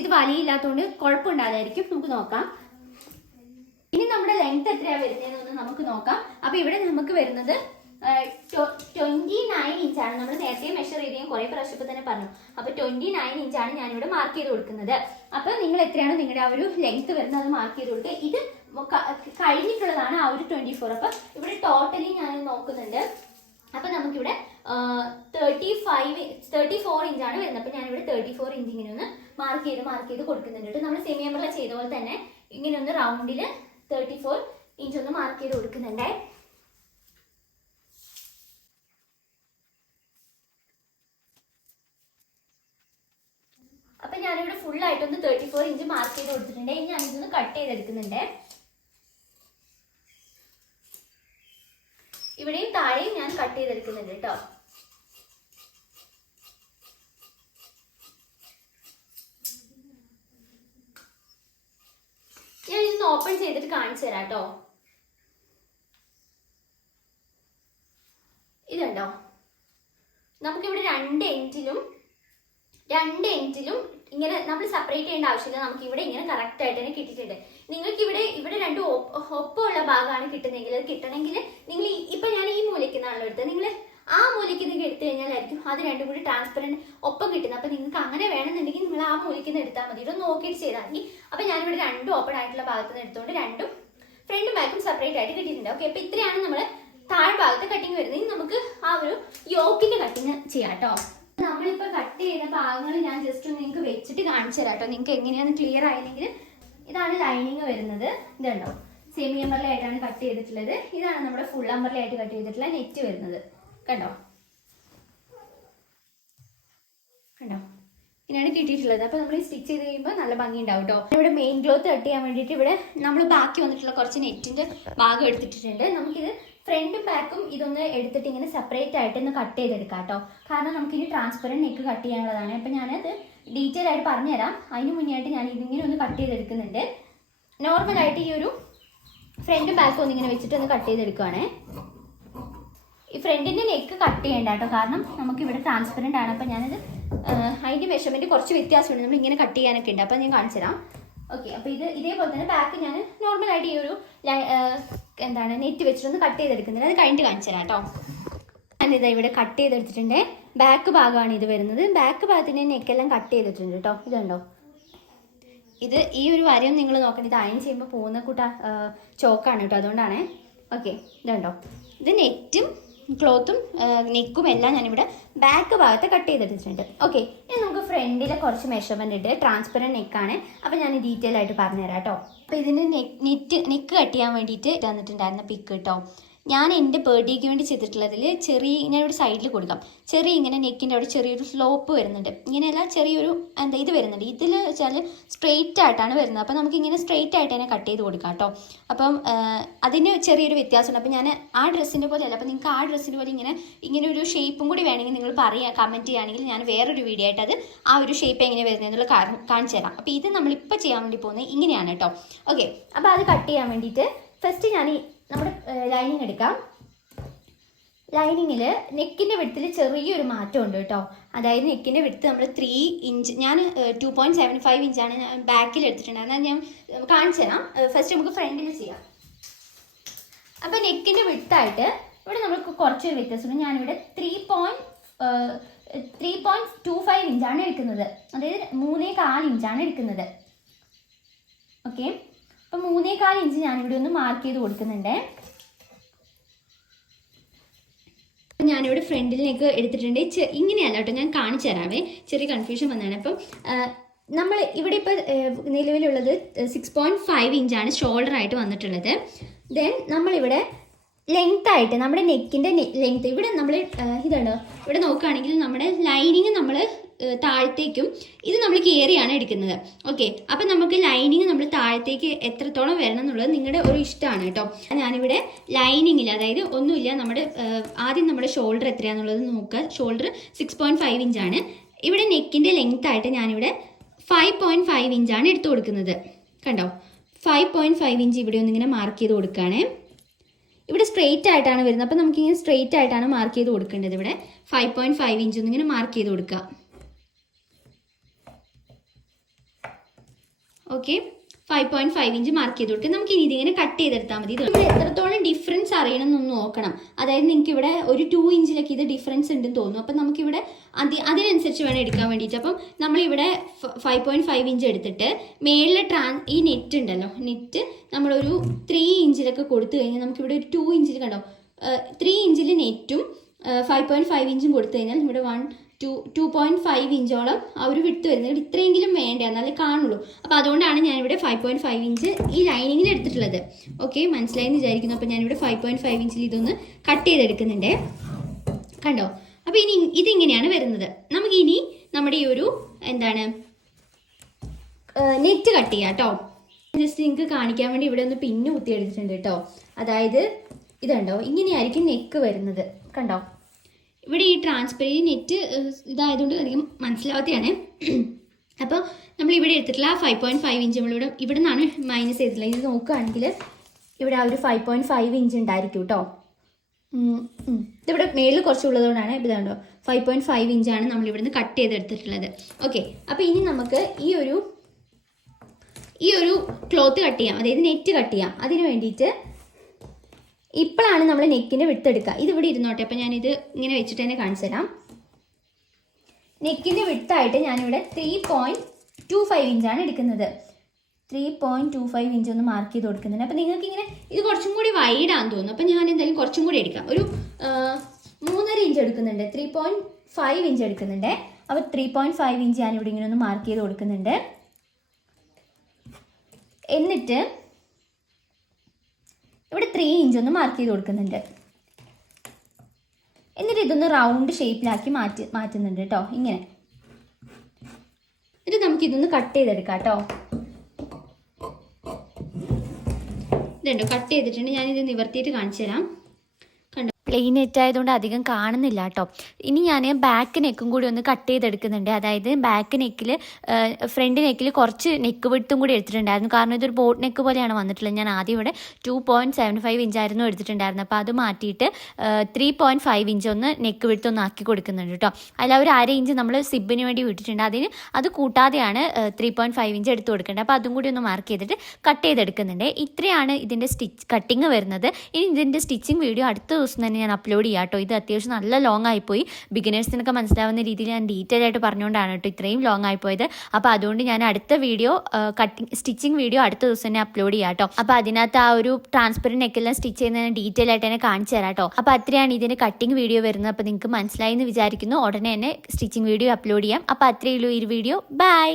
ഇത് വലിയില്ലാത്തതുകൊണ്ട് കുഴപ്പമുണ്ടാകാതായിരിക്കും. നമുക്ക് നോക്കാം. ഇനി നമ്മുടെ ലെങ്ത് എത്രയാണ് വരുന്നതെന്ന് നമുക്ക് നോക്കാം. അപ്പൊ ഇവിടെ നമുക്ക് വരുന്നത് 29 ഇഞ്ചാണ്. നമ്മൾ നേരത്തെ മെഷർ ചെയ്ത് ഞാൻ കുറെ പ്രാവശ്യം തന്നെ പറഞ്ഞു. അപ്പൊ 29 ഇഞ്ചാണ് ഞാനിവിടെ മാർക്ക് ചെയ്ത് കൊടുക്കുന്നത്. അപ്പൊ നിങ്ങൾ എത്രയാണോ നിങ്ങളുടെ ആ ഒരു ലെങ്ത് വരുന്നത് അത് മാർക്ക് ചെയ്ത് കൊടുക്കുക. ഇത് കഴിഞ്ഞിട്ടുള്ളതാണ് ആ ഒരു 24. അപ്പൊ ഇവിടെ ടോട്ടലി ഞാൻ നോക്കുന്നുണ്ട്. അപ്പൊ നമുക്കിവിടെ 34 ഇഞ്ചാണ് വരുന്നത്. അപ്പൊ ഞാനിവിടെ 34 ഇഞ്ച് ഇങ്ങനെ ഒന്ന് മാർക്ക് ചെയ്ത് കൊടുക്കുന്നുണ്ട്. നമ്മൾ സെമി അംബ്രല്ല ചെയ്ത പോലെ തന്നെ ഇങ്ങനെ ഒന്ന് റൗണ്ടിൽ 34 ഇഞ്ച് ഒന്ന് മാർക്ക് ചെയ്ത് കൊടുക്കുന്നുണ്ടേ. അപ്പൊ ഞാനിവിടെ ഫുൾ ആയിട്ടൊന്ന് 34 ഇഞ്ച് മാർക്ക് ചെയ്ത് കൊടുത്തിട്ടുണ്ട്. ഇനി ഞാൻ ഇതൊന്ന് കട്ട് ചെയ്തെടുക്കുന്നുണ്ട്. ഇവിടെയും താഴെയും ഞാൻ കട്ട് ചെയ്തെടുക്കുന്നുണ്ട് കേട്ടോ. ഞാൻ ഇതൊന്ന് ഓപ്പൺ ചെയ്തിട്ട് കാണിച്ചു തരാം കേട്ടോ. ഇതുണ്ടോ, നമുക്കിവിടെ രണ്ട് എൻഡിലും ഇങ്ങനെ നമ്മൾ സെപ്പറേറ്റ് ചെയ്യേണ്ട ആവശ്യമില്ല. നമുക്ക് ഇവിടെ ഇങ്ങനെ കറക്റ്റ് ആയിട്ട് തന്നെ കിട്ടിയിട്ടുണ്ട്. നിങ്ങൾക്ക് ഇവിടെ രണ്ടും ഒപ്പമുള്ള ഭാഗമാണ് കിട്ടുന്നതെങ്കിൽ അത് കിട്ടണമെങ്കിൽ നിങ്ങൾ ഇപ്പൊ ഞാൻ ഈ മൂലയ്ക്കുന്നാണല്ലോ എടുത്തത്. നിങ്ങൾ ആ മൂലയ്ക്ക് നിങ്ങൾ എടുത്തു കഴിഞ്ഞാലായിരിക്കും അത് രണ്ടും കൂടി ട്രാൻസ്പെറൻറ്റ് ഒപ്പം കിട്ടുന്നത്. അപ്പൊ നിങ്ങൾക്ക് അങ്ങനെ വേണമെന്നുണ്ടെങ്കിൽ നിങ്ങൾ ആ മൂലയ്ക്ക് എടുത്താൽ മതി. ഇതൊന്ന് നോക്കിയിട്ട് ചെയ്താൽ മതി. അപ്പൊ ഞാനിവിടെ രണ്ടും ഓപ്പൺ ആയിട്ടുള്ള ഭാഗത്ത് നിന്ന് എടുത്തുകൊണ്ട് രണ്ടും ഫ്രണ്ടും ബാക്കും സെപ്പറേറ്റ് ആയിട്ട് കിട്ടിയിട്ടുണ്ട്. ഓക്കെ, അപ്പൊ ഇത്രയാണ് നമ്മൾ താഴ്ഭാഗത്തെ കട്ടിങ് വരുന്നത്. നമുക്ക് ആ ഒരു യോക്കിന്റെ കട്ടിങ് ചെയ്യാം കേട്ടോ. നമ്മളിപ്പോ കട്ട് ചെയ്ത ഭാഗങ്ങൾ ഞാൻ ജസ്റ്റ് ഒന്ന് നിങ്ങൾക്ക് വെച്ചിട്ട് കാണിച്ചു തരാം കേട്ടോ. നിങ്ങൾക്ക് എങ്ങനെയാണ് ക്ലിയർ ആയില്ലെങ്കിൽ ഇതാണ് ലൈനിങ് വരുന്നത്. ഇതുണ്ടോ, സെമി അംബ്രല്ല ആയിട്ടാണ് കട്ട് ചെയ്തിട്ടുള്ളത്. ഇതാണ് നമ്മുടെ ഫുൾ അംബ്രല്ല ആയിട്ട് കട്ട് ചെയ്തിട്ടുള്ള നെറ്റ് വരുന്നത്. കണ്ടോ ഇങ്ങനെയാണ് കിട്ടിയിട്ടുള്ളത്. അപ്പൊ നമ്മൾ സ്റ്റിച്ച് ചെയ്ത് കഴിയുമ്പോൾ നല്ല ഭംഗി ഉണ്ടാവും കേട്ടോ. ഇവിടെ മെയിൻ ക്ലോത്ത് കട്ട് ചെയ്യാൻ വേണ്ടിയിട്ട് ഇവിടെ നമ്മൾ ബാക്കി വന്നിട്ടുള്ള കുറച്ച് നെറ്റിന്റെ ഭാഗം എടുത്തിട്ടുണ്ട്. നമുക്കിത് ഫ്രണ്ടും ബാക്കും ഇതൊന്ന് എടുത്തിട്ട് ഇങ്ങനെ സെപ്പറേറ്റ് ആയിട്ട് ഒന്ന് കട്ട് ചെയ്തെടുക്കാം കേട്ടോ. കാരണം നമുക്കിനി ട്രാൻസ്പെറൻറ്റ് നെക്ക് കട്ട് ചെയ്യാനുള്ളതാണ്. അപ്പം ഞാനത് ഡീറ്റെയിൽ ആയിട്ട് പറഞ്ഞുതരാം. അതിന് മുന്നേ ആയിട്ട് ഞാൻ ഇതിങ്ങനെ ഒന്ന് കട്ട് ചെയ്തെടുക്കുന്നുണ്ട്. നോർമലായിട്ട് ഈ ഒരു ഫ്രണ്ടും ബാക്കും ഒന്നിങ്ങനെ വെച്ചിട്ട് ഒന്ന് കട്ട് ചെയ്തെടുക്കുകയാണേ. ഈ ഫ്രണ്ടിൻ്റെ നെക്ക് കട്ട് ചെയ്യേണ്ട കേട്ടോ, കാരണം നമുക്കിവിടെ ട്രാൻസ്പെറൻ്റ് ആണ്. അപ്പം ഞാനത് അതിൻ്റെ മെഷർമെൻറ്റ് കുറച്ച് വ്യത്യാസമുണ്ട്. നമ്മൾ ഇങ്ങനെ കട്ട് ചെയ്യാനൊക്കെ ഉണ്ട്. അപ്പം ഞാൻ കാണിച്ചു തരാം. ഓക്കെ, അപ്പോൾ ഇതേപോലെ തന്നെ ബാക്ക് ഞാൻ നോർമലായിട്ട് ഈ ഒരു നെറ്റ് വെച്ചിട്ടൊന്ന് കട്ട് ചെയ്തെടുക്കുന്നുണ്ട്. അത് കഴിഞ്ഞിട്ട് കാണിച്ചു തരാം കേട്ടോ. ഞാനിതാ ഇവിടെ കട്ട് ചെയ്തെടുത്തിട്ടുണ്ട്. ബാക്ക് ഭാഗമാണ് ഇത് വരുന്നത്. ബാക്ക് ഭാഗത്തിൻ്റെ നെക്കെല്ലാം കട്ട് ചെയ്തിട്ടുണ്ട് കേട്ടോ. ഇതുണ്ടോ, ഇത് ഈ ഒരു വരയും നിങ്ങൾ നോക്കണം. ഇത് അയൺ ചെയ്യുമ്പോൾ പോകുന്ന ചോക്കാണ് കേട്ടോ, അതുകൊണ്ടാണ്. ഓക്കെ, ഇതുണ്ടോ, ഇത് നെറ്റും ക്ലോത്തും നെക്കും എല്ലാം ഞാനിവിടെ ബാക്ക് ഭാഗത്ത് കട്ട് ചെയ്തെടുത്തിട്ടുണ്ട്. ഓക്കെ, ഇനി നമുക്ക് ഫ്രണ്ടിലെ കുറച്ച് മെഷർമെന്റ് ഉണ്ട്. ട്രാൻസ്പെറൻറ്റ് നെക്കാണ്. അപ്പം ഞാൻ ഡീറ്റെയിൽ ആയിട്ട് പറഞ്ഞുതരാം കേട്ടോ. അപ്പോൾ ഇതിന് നെക്ക് കട്ട് ചെയ്യാൻ വേണ്ടിയിട്ട് തന്നിട്ടുണ്ടായിരുന്ന പിക്ക് കേട്ടോ. ഞാൻ എൻ്റെ ബർത്ത്ഡേക്ക് വേണ്ടി ചെയ്തിട്ടുള്ളതിൽ ഞാനിവിടെ സൈഡിൽ കൊടുക്കാം. ഇങ്ങനെ നെക്കിൻ്റെ അവിടെ ചെറിയൊരു സ്ലോപ്പ് വരുന്നുണ്ട്. ഇങ്ങനെയല്ല, ചെറിയൊരു ഇത് വരുന്നുണ്ട്. ഇതിൽ വെച്ചാൽ സ്ട്രെയിറ്റ് ആയിട്ടാണ് വരുന്നത്. അപ്പോൾ നമുക്കിങ്ങനെ സ്ട്രെയിറ്റ് ആയിട്ട് തന്നെ കട്ട് ചെയ്ത് കൊടുക്കാം കേട്ടോ. അപ്പം അതിന് ചെറിയൊരു വ്യത്യാസമുണ്ട്. അപ്പോൾ ഞാൻ ആ ഡ്രസ്സിൻ്റെ പോലെ അല്ല. അപ്പോൾ നിങ്ങൾക്ക് ആ ഡ്രസ്സിൻ്റെ പോലെ ഇങ്ങനെ ഒരു ഷേപ്പും കൂടി വേണമെങ്കിൽ നിങ്ങൾ കമൻറ്റ് ചെയ്യുകയാണെങ്കിൽ ഞാൻ വേറൊരു വീഡിയോ ആയിട്ട് അത് ആ ഒരു ഷേപ്പ് എങ്ങനെ വരുന്നതെന്നുള്ള കാണിച്ചു തരാം. അപ്പോൾ ഇത് നമ്മളിപ്പോൾ ചെയ്യാൻ വേണ്ടി പോകുന്നത് ഇങ്ങനെയാണ് കേട്ടോ. ഓക്കെ, അപ്പോൾ അത് കട്ട് ചെയ്യാൻ വേണ്ടിയിട്ട് ഫസ്റ്റ് ഞാൻ നമ്മുടെ ലൈനിങ് എടുക്കാം. ലൈനിങ്ങിൽ നെക്കിൻ്റെ വിഡ്ത്തിൽ ചെറിയൊരു മാറ്റം ഉണ്ട് കേട്ടോ. അതായത് നെക്കിൻ്റെ വിഡ്ത്ത് നമ്മൾ 3 ഇഞ്ച്, ഞാൻ 2.75 ഇഞ്ചാണ് ബാക്കിൽ എടുത്തിട്ടുണ്ടായിരുന്നത്. ഞാൻ കാണിച്ചു തരാം. ഫസ്റ്റ് നമുക്ക് ഫ്രണ്ടിൽ ചെയ്യാം. അപ്പോൾ നെക്കിൻ്റെ വിഡ്ത്തായിട്ട് ഇവിടെ നമുക്ക് കുറച്ചൊരു വ്യത്യാസമുണ്ട്. ഞാനിവിടെ 3.25 ഇഞ്ചാണ് എടുക്കുന്നത്. അതായത് 3.25 ഇഞ്ചാണ് എടുക്കുന്നത്. ഓക്കെ, അപ്പം 3.25 ഇഞ്ച് ഞാനിവിടെ ഒന്ന് മാർക്ക് ചെയ്ത് കൊടുക്കുന്നുണ്ട്. ഞാനിവിടെ ഫ്രണ്ടിലേക്ക് എടുത്തിട്ടുണ്ട്. ഇങ്ങനെയല്ല കേട്ടോ, ഞാൻ കാണിച്ചു തരാവേ. ചെറിയ കൺഫ്യൂഷൻ വന്നതാണ്. അപ്പം നമ്മൾ ഇവിടെ ഇപ്പോൾ നിലവിലുള്ളത് 6.5 ഇഞ്ചാണ് ഷോൾഡർ ആയിട്ട് വന്നിട്ടുള്ളത്. ദെൻ നമ്മളിവിടെ ലെങ്ത് ആയിട്ട് നമ്മുടെ നെക്കിൻ്റെ ലെങ്ത് ഇവിടെ നമ്മൾ ഇതുണ്ടോ, ഇവിടെ നോക്കുകയാണെങ്കിൽ നമ്മുടെ ലൈനിങ് നമ്മൾ താഴത്തേക്കും ഇത് നമ്മൾ കയറിയാണ് എടുക്കുന്നത്. ഓക്കെ, അപ്പം നമുക്ക് ലൈനിങ് നമ്മൾ താഴത്തേക്ക് എത്രത്തോളം വരണം എന്നുള്ളത് നിങ്ങളുടെ ഒരു ഇഷ്ടമാണ് കേട്ടോ. ഞാനിവിടെ ലൈനിങ്ങിൽ, അതായത് ഒന്നുമില്ല, ആദ്യം നമ്മുടെ ഷോൾഡർ എത്രയാണെന്നുള്ളത് നോക്കുക. ഷോൾഡർ 6.5 ഇഞ്ചാണ്. ഇവിടെ നെക്കിൻ്റെ ലെങ്ത് ആയിട്ട് ഞാനിവിടെ 5.5 ഇഞ്ചാണ് എടുത്തു കൊടുക്കുന്നത്. കണ്ടോ, 5.5 ഇഞ്ച് ഇവിടെ ഒന്നിങ്ങനെ മാർക്ക് ചെയ്ത് കൊടുക്കുകയാണേ. ഇവിടെ സ്ട്രെയിറ്റ് ആയിട്ടാണ് വരുന്നത്, അപ്പം നമുക്കിങ്ങനെ സ്ട്രെയിറ്റ് ആയിട്ടാണ് മാർക്ക് ചെയ്ത് കൊടുക്കേണ്ടത്. ഇവിടെ 5.5 ഇഞ്ച് ഒന്നിങ്ങനെ മാർക്ക് ചെയ്ത് കൊടുക്കുക. ഓക്കെ, 5.5 ഇഞ്ച് മാർക്ക് ചെയ്ത് കൊടുക്കുക. നമുക്ക് ഇനി ഇതിങ്ങനെ കട്ട് ചെയ്തെടുത്താൽ മതി. ഇത് എത്രത്തോളം ഡിഫറൻസ് അറിയണം എന്നൊന്ന് നോക്കണം. അതായത് നിങ്ങൾക്ക് ഇവിടെ ഒരു 2 ഇഞ്ചിലൊക്കെ ഇത് ഡിഫറൻസ് ഉണ്ടെന്ന് തോന്നുന്നു. അപ്പം നമുക്കിവിടെ അതിനനുസരിച്ച് വേണം എടുക്കാൻ വേണ്ടിയിട്ട്. അപ്പം നമ്മളിവിടെ 5.5 ഇഞ്ച് എടുത്തിട്ട് മേളിലെ ഈ നെറ്റ് ഉണ്ടല്ലോ, നെറ്റ് നമ്മളൊരു 3 ഇഞ്ചിലൊക്കെ കൊടുത്തു കഴിഞ്ഞാൽ നമുക്കിവിടെ ഒരു 2 ഇഞ്ചിൽ കണ്ടോ, 3 ഇഞ്ചിൽ നെറ്റും 5.5 ഇഞ്ചും കൊടുത്തു കഴിഞ്ഞാൽ ഇവിടെ 2.5 ഇഞ്ചോളം ആ ഒരു വിട്ട് വരുന്നത്. ഇത്രയെങ്കിലും വേണ്ട, എന്നാലേ കാണുള്ളൂ. അപ്പോൾ അതുകൊണ്ടാണ് ഞാനിവിടെ 5.5 ഇഞ്ച് ഈ ലൈനിങ്ങിൽ എടുത്തിട്ടുള്ളത്. ഓക്കെ, മനസ്സിലായെന്ന് വിചാരിക്കുന്നു. അപ്പോൾ ഞാനിവിടെ 5.5 ഇഞ്ചിൽ ഇതൊന്ന് കട്ട് ചെയ്തെടുക്കുന്നുണ്ട്. കണ്ടോ, അപ്പോൾ ഇനി ഇതിങ്ങനെയാണ് വരുന്നത്. നമുക്കിനി നമ്മുടെ ഈ ഒരു നെറ്റ് കട്ട് ചെയ്യാം കേട്ടോ. ജസ്റ്റ് നിങ്ങൾക്ക് കാണിക്കാൻ വേണ്ടി ഇവിടെ ഒന്ന് പിന്ന് കുത്തി എടുത്തിട്ടുണ്ട് കേട്ടോ. അതായത് ഇതുണ്ടോ, ഇങ്ങനെയായിരിക്കും നെക്ക് വരുന്നത്. കണ്ടോ, ഇവിടെ ഈ ട്രാൻസ്പെറൻറ്റ് നെറ്റ് ഇതായതുകൊണ്ട് അധികം മനസ്സിലാവാത്തതാണ്. അപ്പോൾ നമ്മളിവിടെ എടുത്തിട്ടുള്ള 5.5 ഇഞ്ച് ഇവിടെ നിന്നാണ് മൈനസ് ചെയ്തിട്ടുള്ളത്. ഇത് നോക്കുകയാണെങ്കിൽ ഇവിടെ ആ ഒരു 5.5 ഇഞ്ച് ഉണ്ടായിരിക്കും കേട്ടോ. ഇതിവിടെ മേളിൽ കുറച്ചുള്ളതുകൊണ്ടാണ്. ഇത് കണ്ടോ, 5.5 ഇഞ്ചാണ് നമ്മളിവിടുന്ന് കട്ട് ചെയ്തെടുത്തിട്ടുള്ളത്. ഓക്കെ, അപ്പോൾ ഇനി നമുക്ക് ഈ ഒരു ക്ലോത്ത് കട്ട് ചെയ്യാം, അതായത് നെറ്റ് കട്ട് ചെയ്യാം. അതിന് വേണ്ടിയിട്ട് ഇപ്പോഴാണ് നമ്മൾ നെക്കിൻ്റെ വിട്ടെടുക്കുക. ഇതിവിടെ ഇരുന്നോട്ടെ, അപ്പം ഞാനിത് ഇങ്ങനെ വെച്ചിട്ട് തന്നെ കാണിച്ചു തരാം. നെക്കിൻ്റെ വിട്ടായിട്ട് ഞാനിവിടെ 3.25 ഇഞ്ചാണ് എടുക്കുന്നത്. 3.25 ഇഞ്ച് ഒന്ന് മാർക്ക് ചെയ്ത് കൊടുക്കുന്നുണ്ട്. അപ്പം നിങ്ങൾക്ക് ഇങ്ങനെ ഇത് കുറച്ചും കൂടി വൈഡാന്ന് തോന്നുന്നു. അപ്പം ഞാൻ എന്തായാലും കുറച്ചും കൂടി എടുക്കാം. ഒരു 3.5 ഇഞ്ച് എടുക്കുന്നുണ്ട്. 3.5 ഇഞ്ച് എടുക്കുന്നുണ്ട്. അപ്പോൾ 3.5 ഇഞ്ച് ഞാനിവിടെ ഇങ്ങനെ ഒന്ന് മാർക്ക് ചെയ്ത് കൊടുക്കുന്നുണ്ട്. എന്നിട്ട് ഇവിടെ 3 ഇഞ്ച് ഒന്ന് മാർക്ക് ചെയ്ത് കൊടുക്കുന്നുണ്ട്. എന്നിട്ട് ഇതൊന്ന് റൗണ്ട് ഷേപ്പിലാക്കി മാറ്റുന്നുണ്ട് കേട്ടോ. ഇങ്ങനെ എന്നിട്ട് നമുക്കിതൊന്ന് കട്ട് ചെയ്തെടുക്കാം കേട്ടോ. ഇതുണ്ടോ, കട്ട് ചെയ്തിട്ടുണ്ട്. ഞാനിത് നിവർത്തിയിട്ട് കാണിച്ചു തരാം. പ്ലെയിൻ നെറ്റ് ആയതുകൊണ്ട് അധികം കാണുന്നില്ല കേട്ടോ. ഇനി ഞാൻ ബാക്ക് നെക്കും കൂടി ഒന്ന് കട്ട് ചെയ്തെടുക്കുന്നുണ്ട്. അതായത് ബാക്ക് നെക്കിൽ ഫ്രണ്ട് നെക്കിൽ കുറച്ച് നെക്ക് വിട്ടും കൂടി എടുത്തിട്ടുണ്ടായിരുന്നു. കാരണം ഇതൊരു ബോട്ട് നെക്ക് പോലെയാണ് വന്നിട്ടുള്ളത്. ഞാൻ ആദ്യം ഇവിടെ 2.75 ഇഞ്ചായിരുന്നു എടുത്തിട്ടുണ്ടായിരുന്നു. അപ്പോൾ അത് മാറ്റിയിട്ട് 3.5 ഇഞ്ച് ഒന്ന് നെക്ക് വിട്ടൊന്ന് ആക്കി കൊടുക്കുന്നുണ്ട് കേട്ടോ. അതിൽ ഒരു 1/2 ഇഞ്ച് നമ്മൾ സിബിന് വേണ്ടി വിട്ടിട്ടുണ്ട്. അത് കൂട്ടാതെയാണ് 3.5 ഇഞ്ച് എടുത്ത് കൊടുക്കേണ്ടത്. അപ്പോൾ അതും കൂടി ഒന്ന് മാർക്ക് ചെയ്തിട്ട് കട്ട് ചെയ്തെടുക്കുന്നുണ്ട്. ഇത്രയാണ് ഇതിൻ്റെ കട്ടിങ് വരുന്നത്. ഇനി ഇതിൻ്റെ സ്റ്റിച്ചിങ് വീഡിയോ അടുത്ത ദിവസം തന്നെ ഞാൻ അപ്ലോഡ് ചെയ്യാം കേട്ടോ. ഇത് അത്യാവശ്യം നല്ല ലോങ് ആയിപ്പോയി. ബിഗിനേഴ്സിനൊക്കെ മനസ്സിലാവുന്ന രീതിയിൽ ഞാൻ ഡീറ്റെയിൽ ആയിട്ട് പറഞ്ഞുകൊണ്ടാണ് കേട്ടോ ഇത്രയും ലോങ് ആയിപ്പോയത്. അപ്പോൾ അതുകൊണ്ട് ഞാൻ അടുത്ത വീഡിയോ സ്റ്റിച്ചിങ് വീഡിയോ അടുത്ത ദിവസം തന്നെ അപ്ലോഡ് ചെയ്യാം കേട്ടോ. അപ്പോൾ അതിനകത്ത് ആ ഒരു ട്രാൻസ്പെറൻറ്റ് നെക്കെല്ലാം സ്റ്റിച്ച് ചെയ്യുന്നതിന് ഡീറ്റെയിൽ ആയിട്ട് തന്നെ കാണിച്ചു തരാം കേട്ടോ. അപ്പോൾ അത്രയാണ് ഇതിൻ്റെ കട്ടിങ് വീഡിയോ വരുന്നത്. അപ്പോൾ നിങ്ങൾക്ക് മനസ്സിലായി എന്ന് വിചാരിക്കുന്നു. ഉടനെ തന്നെ സ്റ്റിച്ചിങ് വീഡിയോ അപ്ലോഡ് ചെയ്യാം. അപ്പോൾ അത്രയേ ഉള്ളൂ ഈ വീഡിയോ. ബൈ.